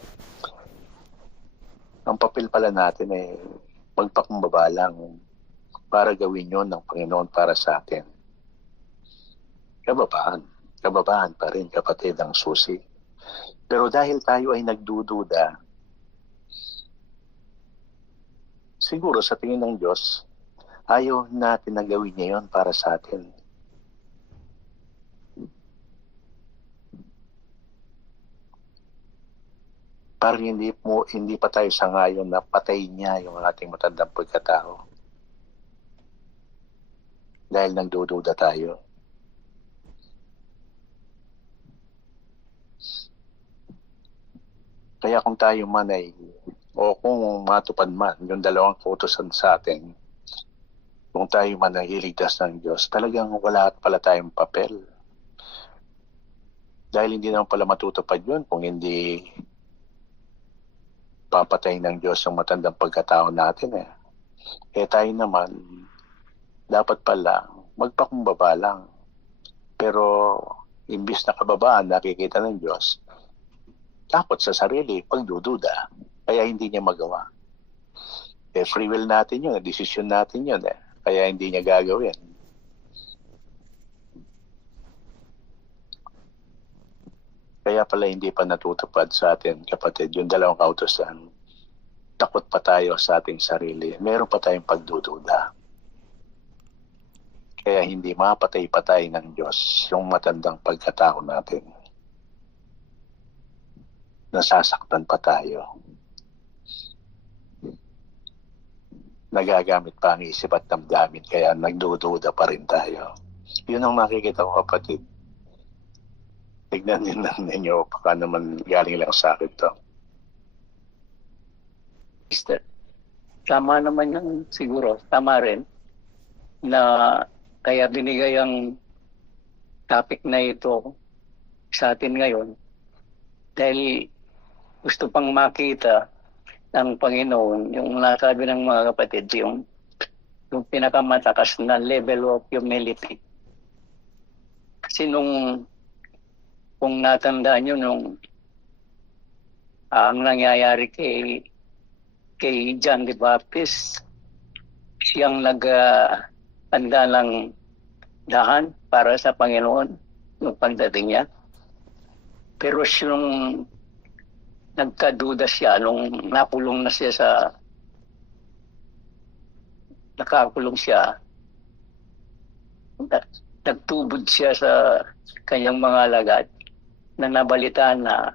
Ang papel pala natin ay magpakumbaba lang para gawin yon ng Panginoon para sa atin. Kababahan pa rin, kapatid, ang susi. Pero dahil tayo ay nagdududa, siguro sa tingin ng Diyos, ayaw natin na gawin niya yon para sa atin. Parang hindi pa tayo sangayon na patayin niya yung ating matandang pagkatao. Dahil nagdududa tayo. Kaya kung tayo man ay, o kung matupad man, yung dalawang kautusan sa atin, kung tayo man ay iligtas ng Diyos, talagang wala pala tayong papel. Dahil hindi naman pala matutupad yun kung hindi papatay ng Diyos yung matandang pagkatao natin eh. Eh tayo naman, dapat pala magpakumbaba lang. Pero imbis na kababaan nakikita ng Diyos, takot sa sarili, pagdududa, kaya hindi niya magawa. Eh free will natin yun, desisyon natin yun eh, kaya hindi niya gagawin. Kaya pala hindi pa natutupad sa atin, kapatid, yung dalawang kautusan. Takot pa tayo sa ating sarili. Meron pa tayong pagdududa. Kaya hindi mapatay-patay ng Diyos yung matandang pagkatao natin. Nasasaktan pa tayo. Nagagamit pa ang isip at damdamin, kaya nagdududa pa rin tayo. Yun ang nakikita ko, kapatid. Tignan din ninyo, baka naman galing lang sa akin to. Tama naman yan siguro, tama rin, na kaya binigay ang topic na ito sa atin ngayon dahil gusto pang makita ng Panginoon yung nasabi ng mga kapatid, yung pinakamatakas na level of humility. Kasi kung natandaan nyo ang nangyayari kay John the Baptist, siyang nag-handa ng dahan para sa Panginoon nung pagdating niya. Pero siyang nagkaduda siya nung nakakulong siya, nagtubod siya sa kanyang mga alagad na nabalitaan na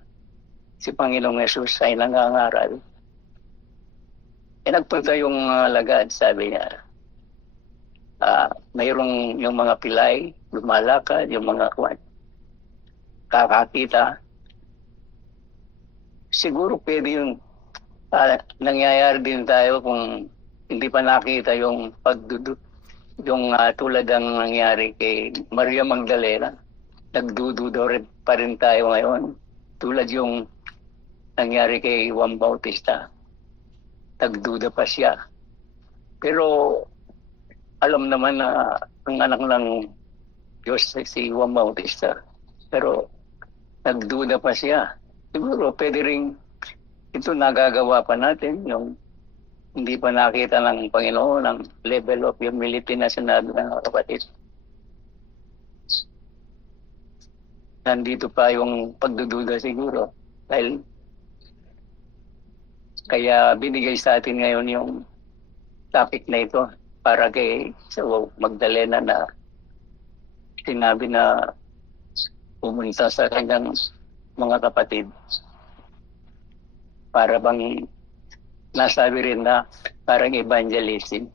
si Panginoong Yesus ay nangangaral. Nagpunta yung alagad, sabi niya, mayroong yung mga pilay, lumalakad, yung mga kakakita. Siguro pwede yung nangyayari din tayo kung hindi pa nakita yung tulad ang nangyari kay Maria Magdalena. Nagdududo pa rin tayo ngayon. Tulad yung nangyari kay Juan Bautista. Nagduda pa siya. Pero alam naman na ang anak ng Diyos si Juan Bautista. Pero nagduda pa siya. Siguro pwede rin ito nagagawa pa natin yung hindi pa nakita ng Panginoon ang level of humility na sinabi ng kapatid. Nandito pa yung pagdududa siguro. Dahil kaya binigay sa atin ngayon yung topic na ito para kay Magdalena na sinabi na pumunta sa kanyang mga kapatid para bang nasabi rin na parang evangelism.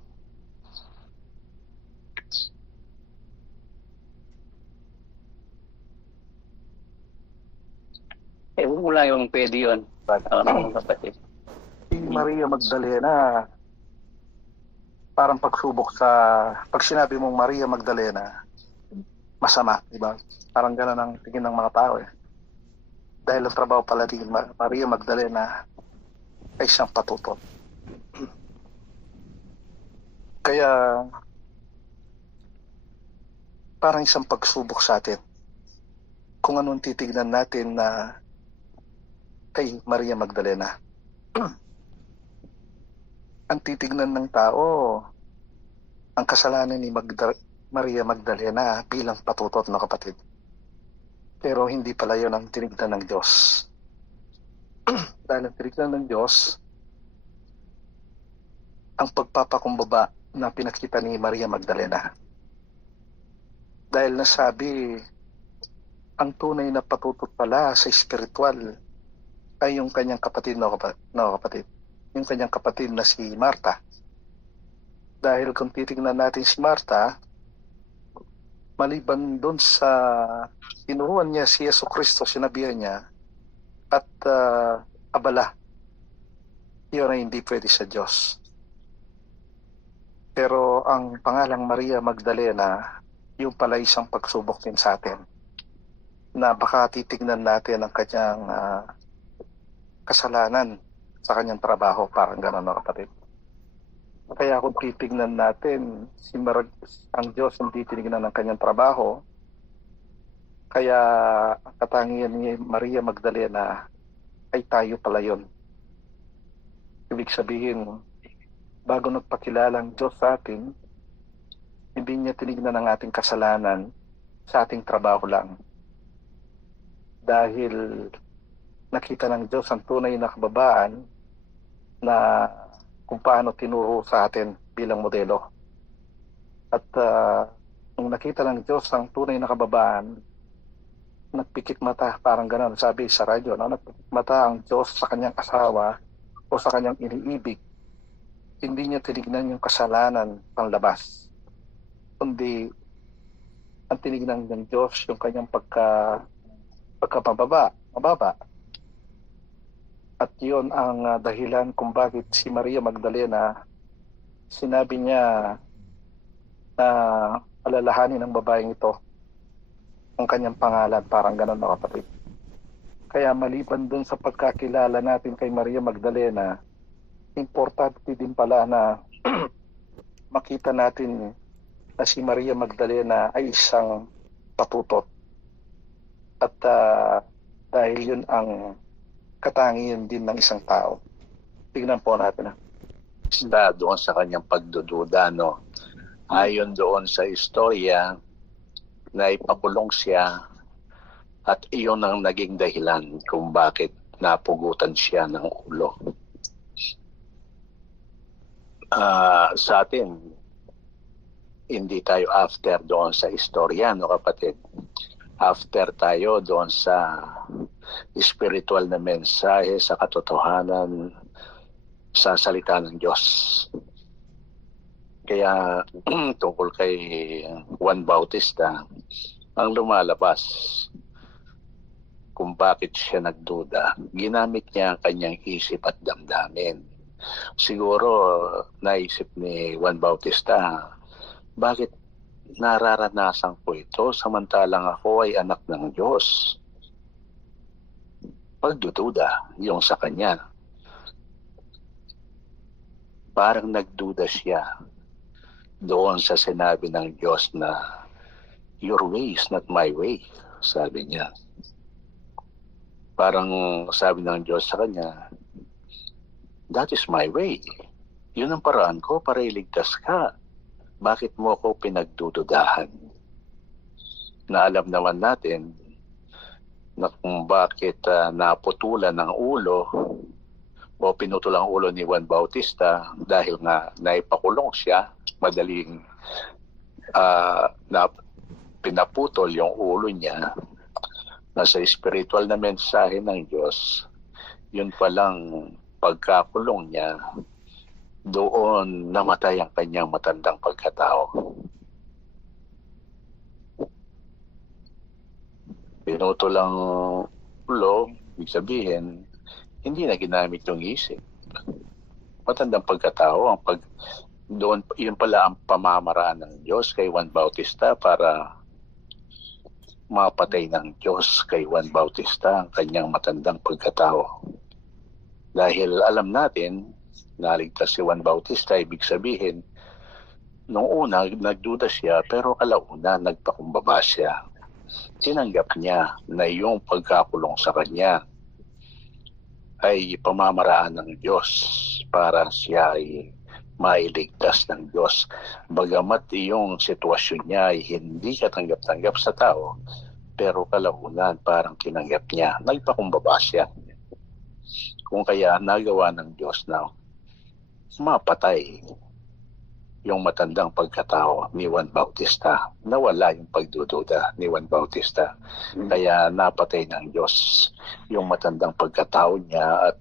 Ewan mo lang yung pwede yun. Mga kapatid. Si Maria Magdalena, parang pagsubok pag sinabi mong Maria Magdalena, masama, di ba? Parang gano'n ang tingin ng mga tao eh. Dahil ang trabaho pala ni Maria Magdalena ay siyang patutot. Kaya parang isang pagsubok sa atin kung anong titignan natin na kay Maria Magdalena. ang titignan ng tao, ang kasalanan ni Maria Magdalena bilang patutot, no kapatid. Pero hindi pala yun ang tinignan ng Diyos. Dahil ang tinignan ng Diyos, ang pagpapakumbaba na pinakita ni Maria Magdalena. Dahil nasabi, ang tunay na patutot pala sa espiritual ay yung kanyang kapatid, no kapatid. Yung kanyang kapatid na si Marta. Dahil kung titignan natin si Marta, maliban doon sa tinuruan niya si Yesu Kristo, sinabihan niya, at abala, yun ay hindi pwede sa Diyos. Pero ang pangalang Maria Magdalena, yung pala isang pagsubok din sa atin, na baka titignan natin ang kanyang kasalanan sa kanyang trabaho, parang gano'n, no, kapatid. Kaya kung titignan natin, ang Diyos hindi tinignan ng kanyang trabaho, kaya ang katangian ni Maria Magdalena ay tayo pala yun. Ibig sabihin, bago nagpakilala ang Diyos sa atin, hindi niya tinignan ang ating kasalanan sa ating trabaho lang. Dahil nakita ng Diyos ang tunay na kababaan na kung paano tinuro sa atin bilang modelo. At nung nakita ng Diyos ang tunay na kababaan, nagpikit mata, parang gano'n, sabi sa radyo, no? Nagpikit mata ang Diyos sa kanyang asawa o sa kanyang iniibig. Hindi niya tinignan yung kasalanan panlabas, kundi ang tinignan ng Diyos yung kanyang mababa. At yun ang dahilan kung bakit si Maria Magdalena, sinabi niya na alalahanin ng babaeng ito ang kanyang pangalan, parang gano'n, na kapatid. Kaya maliban dun sa pagkakilala natin kay Maria Magdalena, importante din pala na makita natin na si Maria Magdalena ay isang patutot. At dahil yun ang katangian din ng isang tao. Tignan po natin. Basta doon sa kanyang pagdududa, no? Ayon doon sa istorya, na ipakulong siya at iyon ang naging dahilan kung bakit napugutan siya ng ulo. Sa atin, hindi tayo after doon sa istorya, no kapatid? After tayo doon sa spiritual na mensahe, sa katotohanan, sa salita ng Diyos. Kaya tungkol kay Juan Bautista, ang lumalabas kung bakit siya nagduda, ginamit niya ang kanyang isip at damdamin. Siguro naisip ni Juan Bautista, bakit nararanasan ko ito samantalang ako ay anak ng Diyos? Pagdududa yung sa kanya. Parang nagduda siya doon sa sinabi ng Diyos na your way is not my way, sabi niya. Parang sabi ng Diyos sa kanya, that is my way. Yun ang paraan ko para iligtas ka. Bakit mo ako pinagdududahan? Na alam naman natin na kung bakit naputulan ng ulo o pinutol ang ulo ni Juan Bautista dahil nga naipakulong siya, madaling na pinaputol yung ulo niya na sa spiritual na mensahe ng Diyos, yun palang pagkakulong niya, doon namatay ang kanyang matandang pagkatao. Pinutol ang ulo, ibig sabihin, hindi na ginamit yung isip. Matandang pagkatao, doon, yun pala ang pamamaraan ng Diyos kay Juan Bautista para mapatay ng Diyos kay Juan Bautista ang kanyang matandang pagkatao. Dahil alam natin, naligtas si Juan Bautista, ibig sabihin, nung una, nagduda siya, pero kalauna, nagpakumbaba siya. Tinanggap niya na yung pagkakulong sa kanya ay pamamaraan ng Diyos para siya ay mailigtas ng Diyos. Bagamat iyong sitwasyon niya ay hindi katanggap-tanggap sa tao, pero kalaunan parang tinanggap niya. Nagpakumbaba siya. Kung kaya nagawa ng Diyos na mapatay yung matandang pagkatao ni Juan Bautista. Nawala yung pagdududa ni Juan Bautista. Kaya napatay ng Diyos yung matandang pagkatao niya at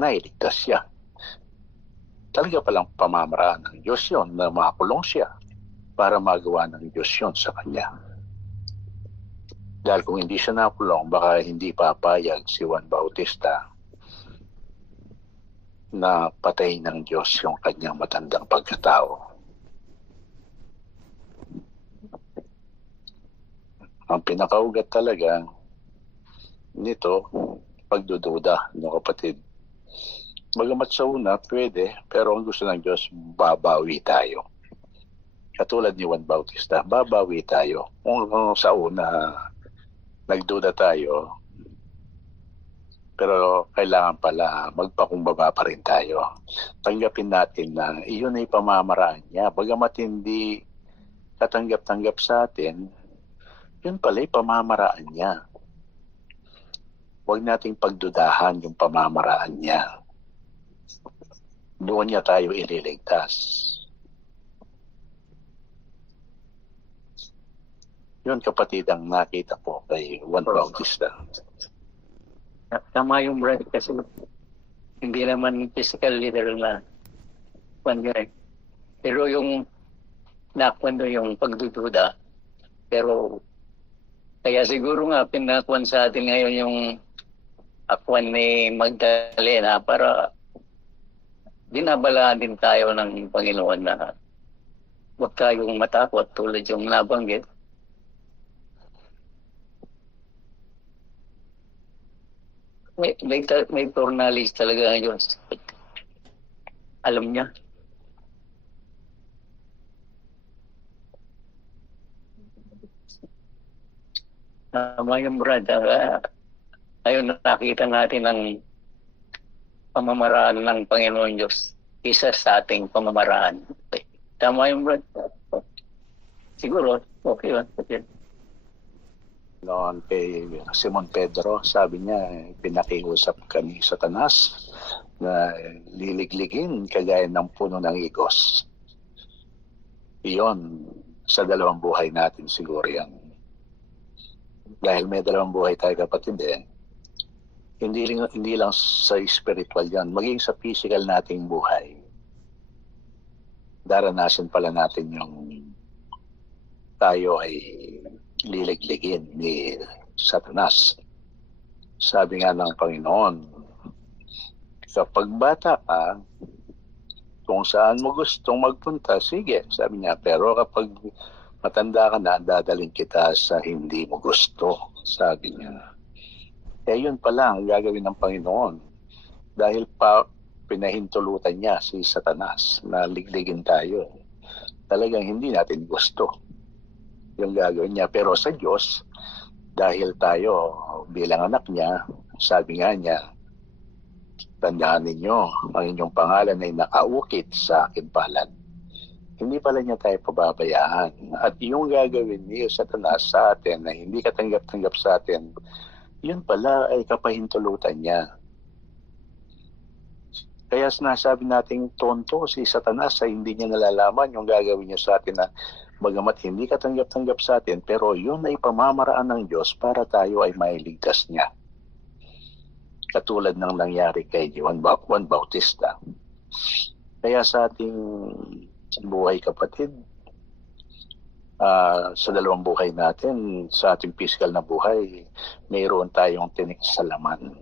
nailigtas siya. Talaga palang pamamaraan ng Diyos yun na makulong siya para magawa ng Diyos yun sa kanya. Dahil kung hindi siya nakulong, baka hindi papayag si Juan Bautista na patay ng Diyos yung kanyang matandang pagkatao. Ang pinakaugat talaga nito, pagdududa, no kapatid. Bagamat sa una, pwede, pero ang gusto ng Diyos, babawi tayo. Katulad ni Juan Bautista, babawi tayo. Kung sa una, nagduda tayo, pero kailangan pala magpakumbaba pa rin tayo. Tanggapin natin na iyon ay pamamaraan niya. Bagamat hindi katanggap-tanggap sa atin, yun pala ay pamamaraan niya. Huwag nating pagdudahan yung pamamaraan niya. Doon niya tayo ililigtas. Yun kapatid ang nakita ko kay Juan Bautista. Tama yung brother kasi hindi naman physical literal na pangyay. Pero yung nakwan yung pagdududa. Pero kaya siguro nga pinakwan sa atin ngayon yung akwan ni Magdalena para binabalaan din tayo ng Panginoon na huwag tayong matakot tulad yung nabanggit. May foreknowledge talaga ng Diyos. Alam niya. Mayang Brad, ngayon nakita natin ang pamamaraan ng Panginoon Diyos isa sa ating pamamaraan. Tama yung Brad. Siguro, okay lang. Noon kay Simon Pedro, sabi niya, pinakiusap ka ni Satanas na liligligin kagaya ng puno ng igos. Iyon, sa dalawang buhay natin siguro yan. Dahil may dalawang buhay tayo kapatid hindi lang sa spiritual yan, maging sa physical nating buhay. Daranasin pala natin yung tayo ay liligligin ni Satanas. Sabi nga ng Panginoon, kapag bata ka, kung saan mo gustong magpunta, sige, sabi niya, pero kapag matanda ka na, dadaling kita sa hindi mo gusto, sabi niya. Yun pala ang gagawin ng Panginoon. Dahil pinahintulutan niya si Satanas na ligligin tayo. Talagang hindi natin gusto yung gagawin niya. Pero sa Diyos, dahil tayo bilang anak niya, sabi nga niya, tandaan ninyo, ang inyong pangalan ay nakaukit sa aking palad. Hindi pala niya tayo pababayaan. At yung gagawin niya Satanas sa atin na hindi katanggap-tanggap sa atin, yun pala ay kapahintulutan niya. Kaya sinasabi nating tonto si Satanas ay hindi niya nalalaman yung gagawin niya sa atin na bagamat hindi katanggap-tanggap sa atin, pero yun ay pamamaraan ng Diyos para tayo ay mailigtas niya. Katulad ng nangyari kay Juan Bautista. Kaya sa ating buhay kapatid, sa dalawang buhay natin, sa ating physical na buhay, mayroon tayong tiniksalaman.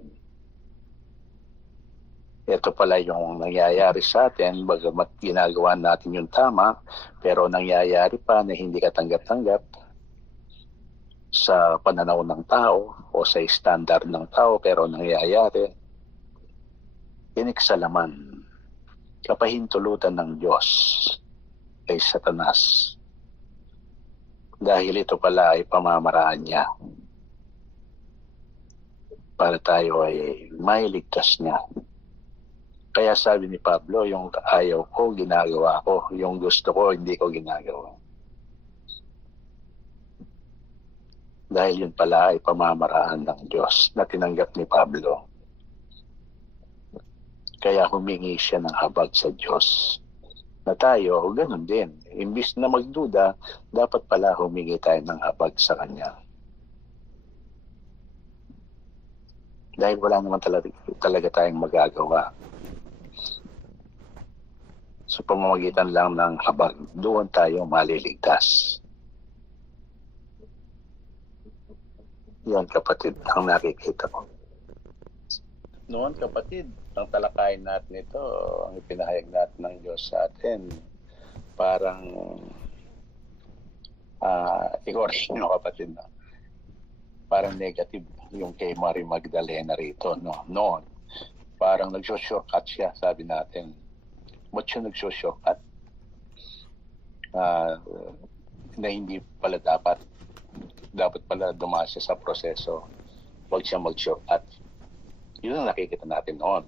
Ito pala yung nangyayari sa atin, bagamat ginagawa natin yung tama, pero nangyayari pa na hindi katanggap-tanggap sa pananaw ng tao o sa standard ng tao, pero nangyayari. Tiniksalaman, kapahintulutan ng Diyos kay Satanas. Dahil ito pala ay pamamaraan niya para tayo ay mailigtas niya. Kaya sabi ni Pablo, yung ayaw ko, ginagawa ko. Yung gusto ko, hindi ko ginagawa. Dahil yun pala ay pamamaraan ng Diyos na tinanggap ni Pablo. Kaya humingi siya ng habag sa Diyos. Na tayo, ganun din. Imbis na magduda, dapat pala humingi tayo ng habag sa Kanya. Dahil wala naman talaga tayong magagawa. Sa pamamagitan lang ng habag, doon tayo maliligtas. Yan kapatid, ang nakikita ko. Noon kapatid, ang talakayin natin ito, ang ipinahayag natin ng Diyos sa atin, parang i-correct nyo kapatid, no? Parang negative yung kay Mary Magdalena rito, no? Noon, parang nagsushortcut siya, sabi natin. Ba't siya nagsushortcut? Na hindi pala dapat pala dumaan siya sa proseso. Huwag siya mag-shortcut. Yun ang nakikita natin noon.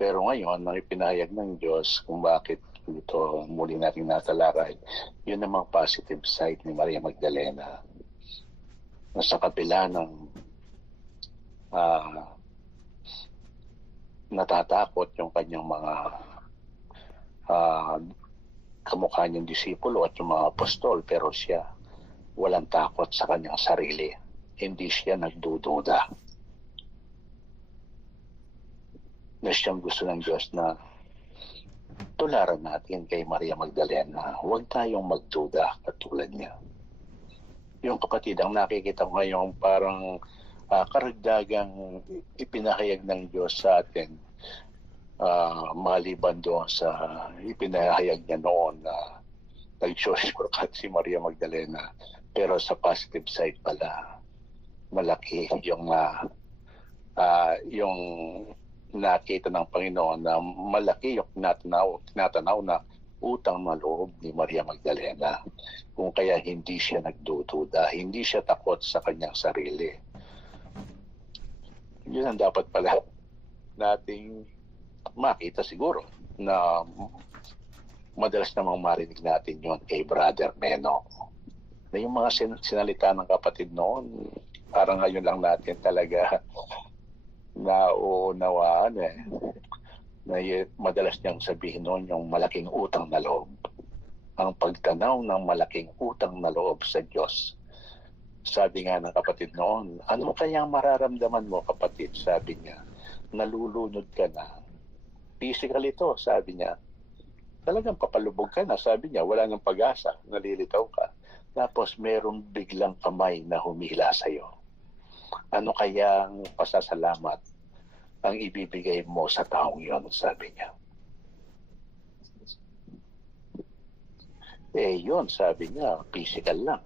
Pero ngayon, ang ipinahayag ng Diyos kung bakit ito muli nating natalakay, yun namang positive side ni Maria Magdalena. Na sa kabila ng natatakot yung kanyang mga kamukha niyang disipulo at yung mga apostol, pero siya walang takot sa kanyang sarili. Hindi siya nagdududa. Na siyang gusto ng Diyos na tularan natin kay Maria Magdalena. Huwag tayong magduda katulad niya. Yung kapatid, ang nakikita ko ngayon parang karagdagang ipinahayag ng Diyos sa atin, maliban doon sa ipinahayag niya noon na nag-shortcut si Maria Magdalena. Pero sa positive side pala, malaki yung nakita ng Panginoon na malaki yung tinatanaw na utang na loob ni Maria Magdalena. Kung kaya hindi siya nagdududa, hindi siya takot sa kanyang sarili. Yun ang dapat pala nating makita siguro na madalas namang marinig natin yun kay Brother Meno. Na yung mga sinalita ng kapatid noon, parang ngayon lang natin talaga nauunawaan na madalas niyang sabihin noon yung malaking utang na loob. Ang pagtanaw ng malaking utang na loob sa Diyos. Sabi nga ng kapatid noon, ano kayang mararamdaman mo kapatid? Sabi niya, nalulunod ka na. Physical ito, sabi niya. Talagang papalubog ka na, sabi niya, wala nang pag-asa, nalilitaw ka. Tapos merong biglang kamay na humila sa iyo. Ano kayang pasasalamat ang ibibigay mo sa taong yon, sabi niya. Yun, sabi niya, physical lang.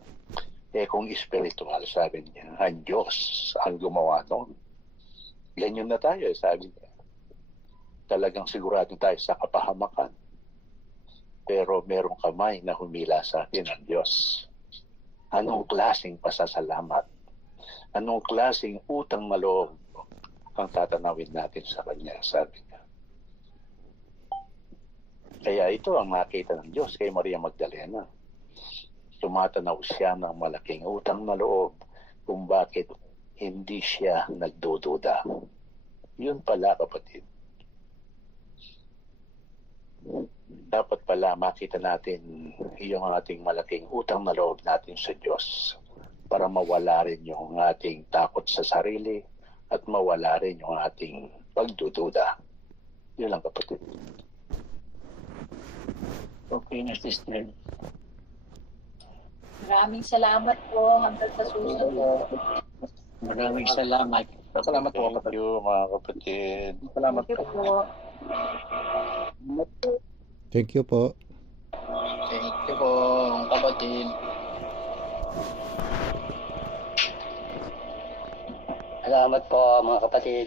Kung spiritual, sabi niya, ang Diyos ang gumawa noon. Ganyan na tayo, sabi niya. Talagang sigurado tayo sa kapahamakan. Pero merong kamay na humila sa atin ang Diyos. Anong klaseng pasasalamat? Anong klaseng utang na loob ang tatanawin natin sa Kanya, sabi niya. Kaya ito ang nakita ng Diyos kay Maria Magdalena. Tumatanaw siya ng malaking utang na loob kung bakit hindi siya nagdududa. Yun pala kapatid. Dapat pala makita natin yung ating malaking utang na loob natin sa Diyos para mawala rin yung ating takot sa sarili at mawala rin yung ating pagdududa. Yun lang kapatid. Okay na, sister. Maraming salamat po. Hanggang sa susunod. Maraming salamat. Salamat po. Thank you mga kapatid. Salamat Thank you po. Thank you po. Thank you po, kapatid. Salamat po, mga kapatid.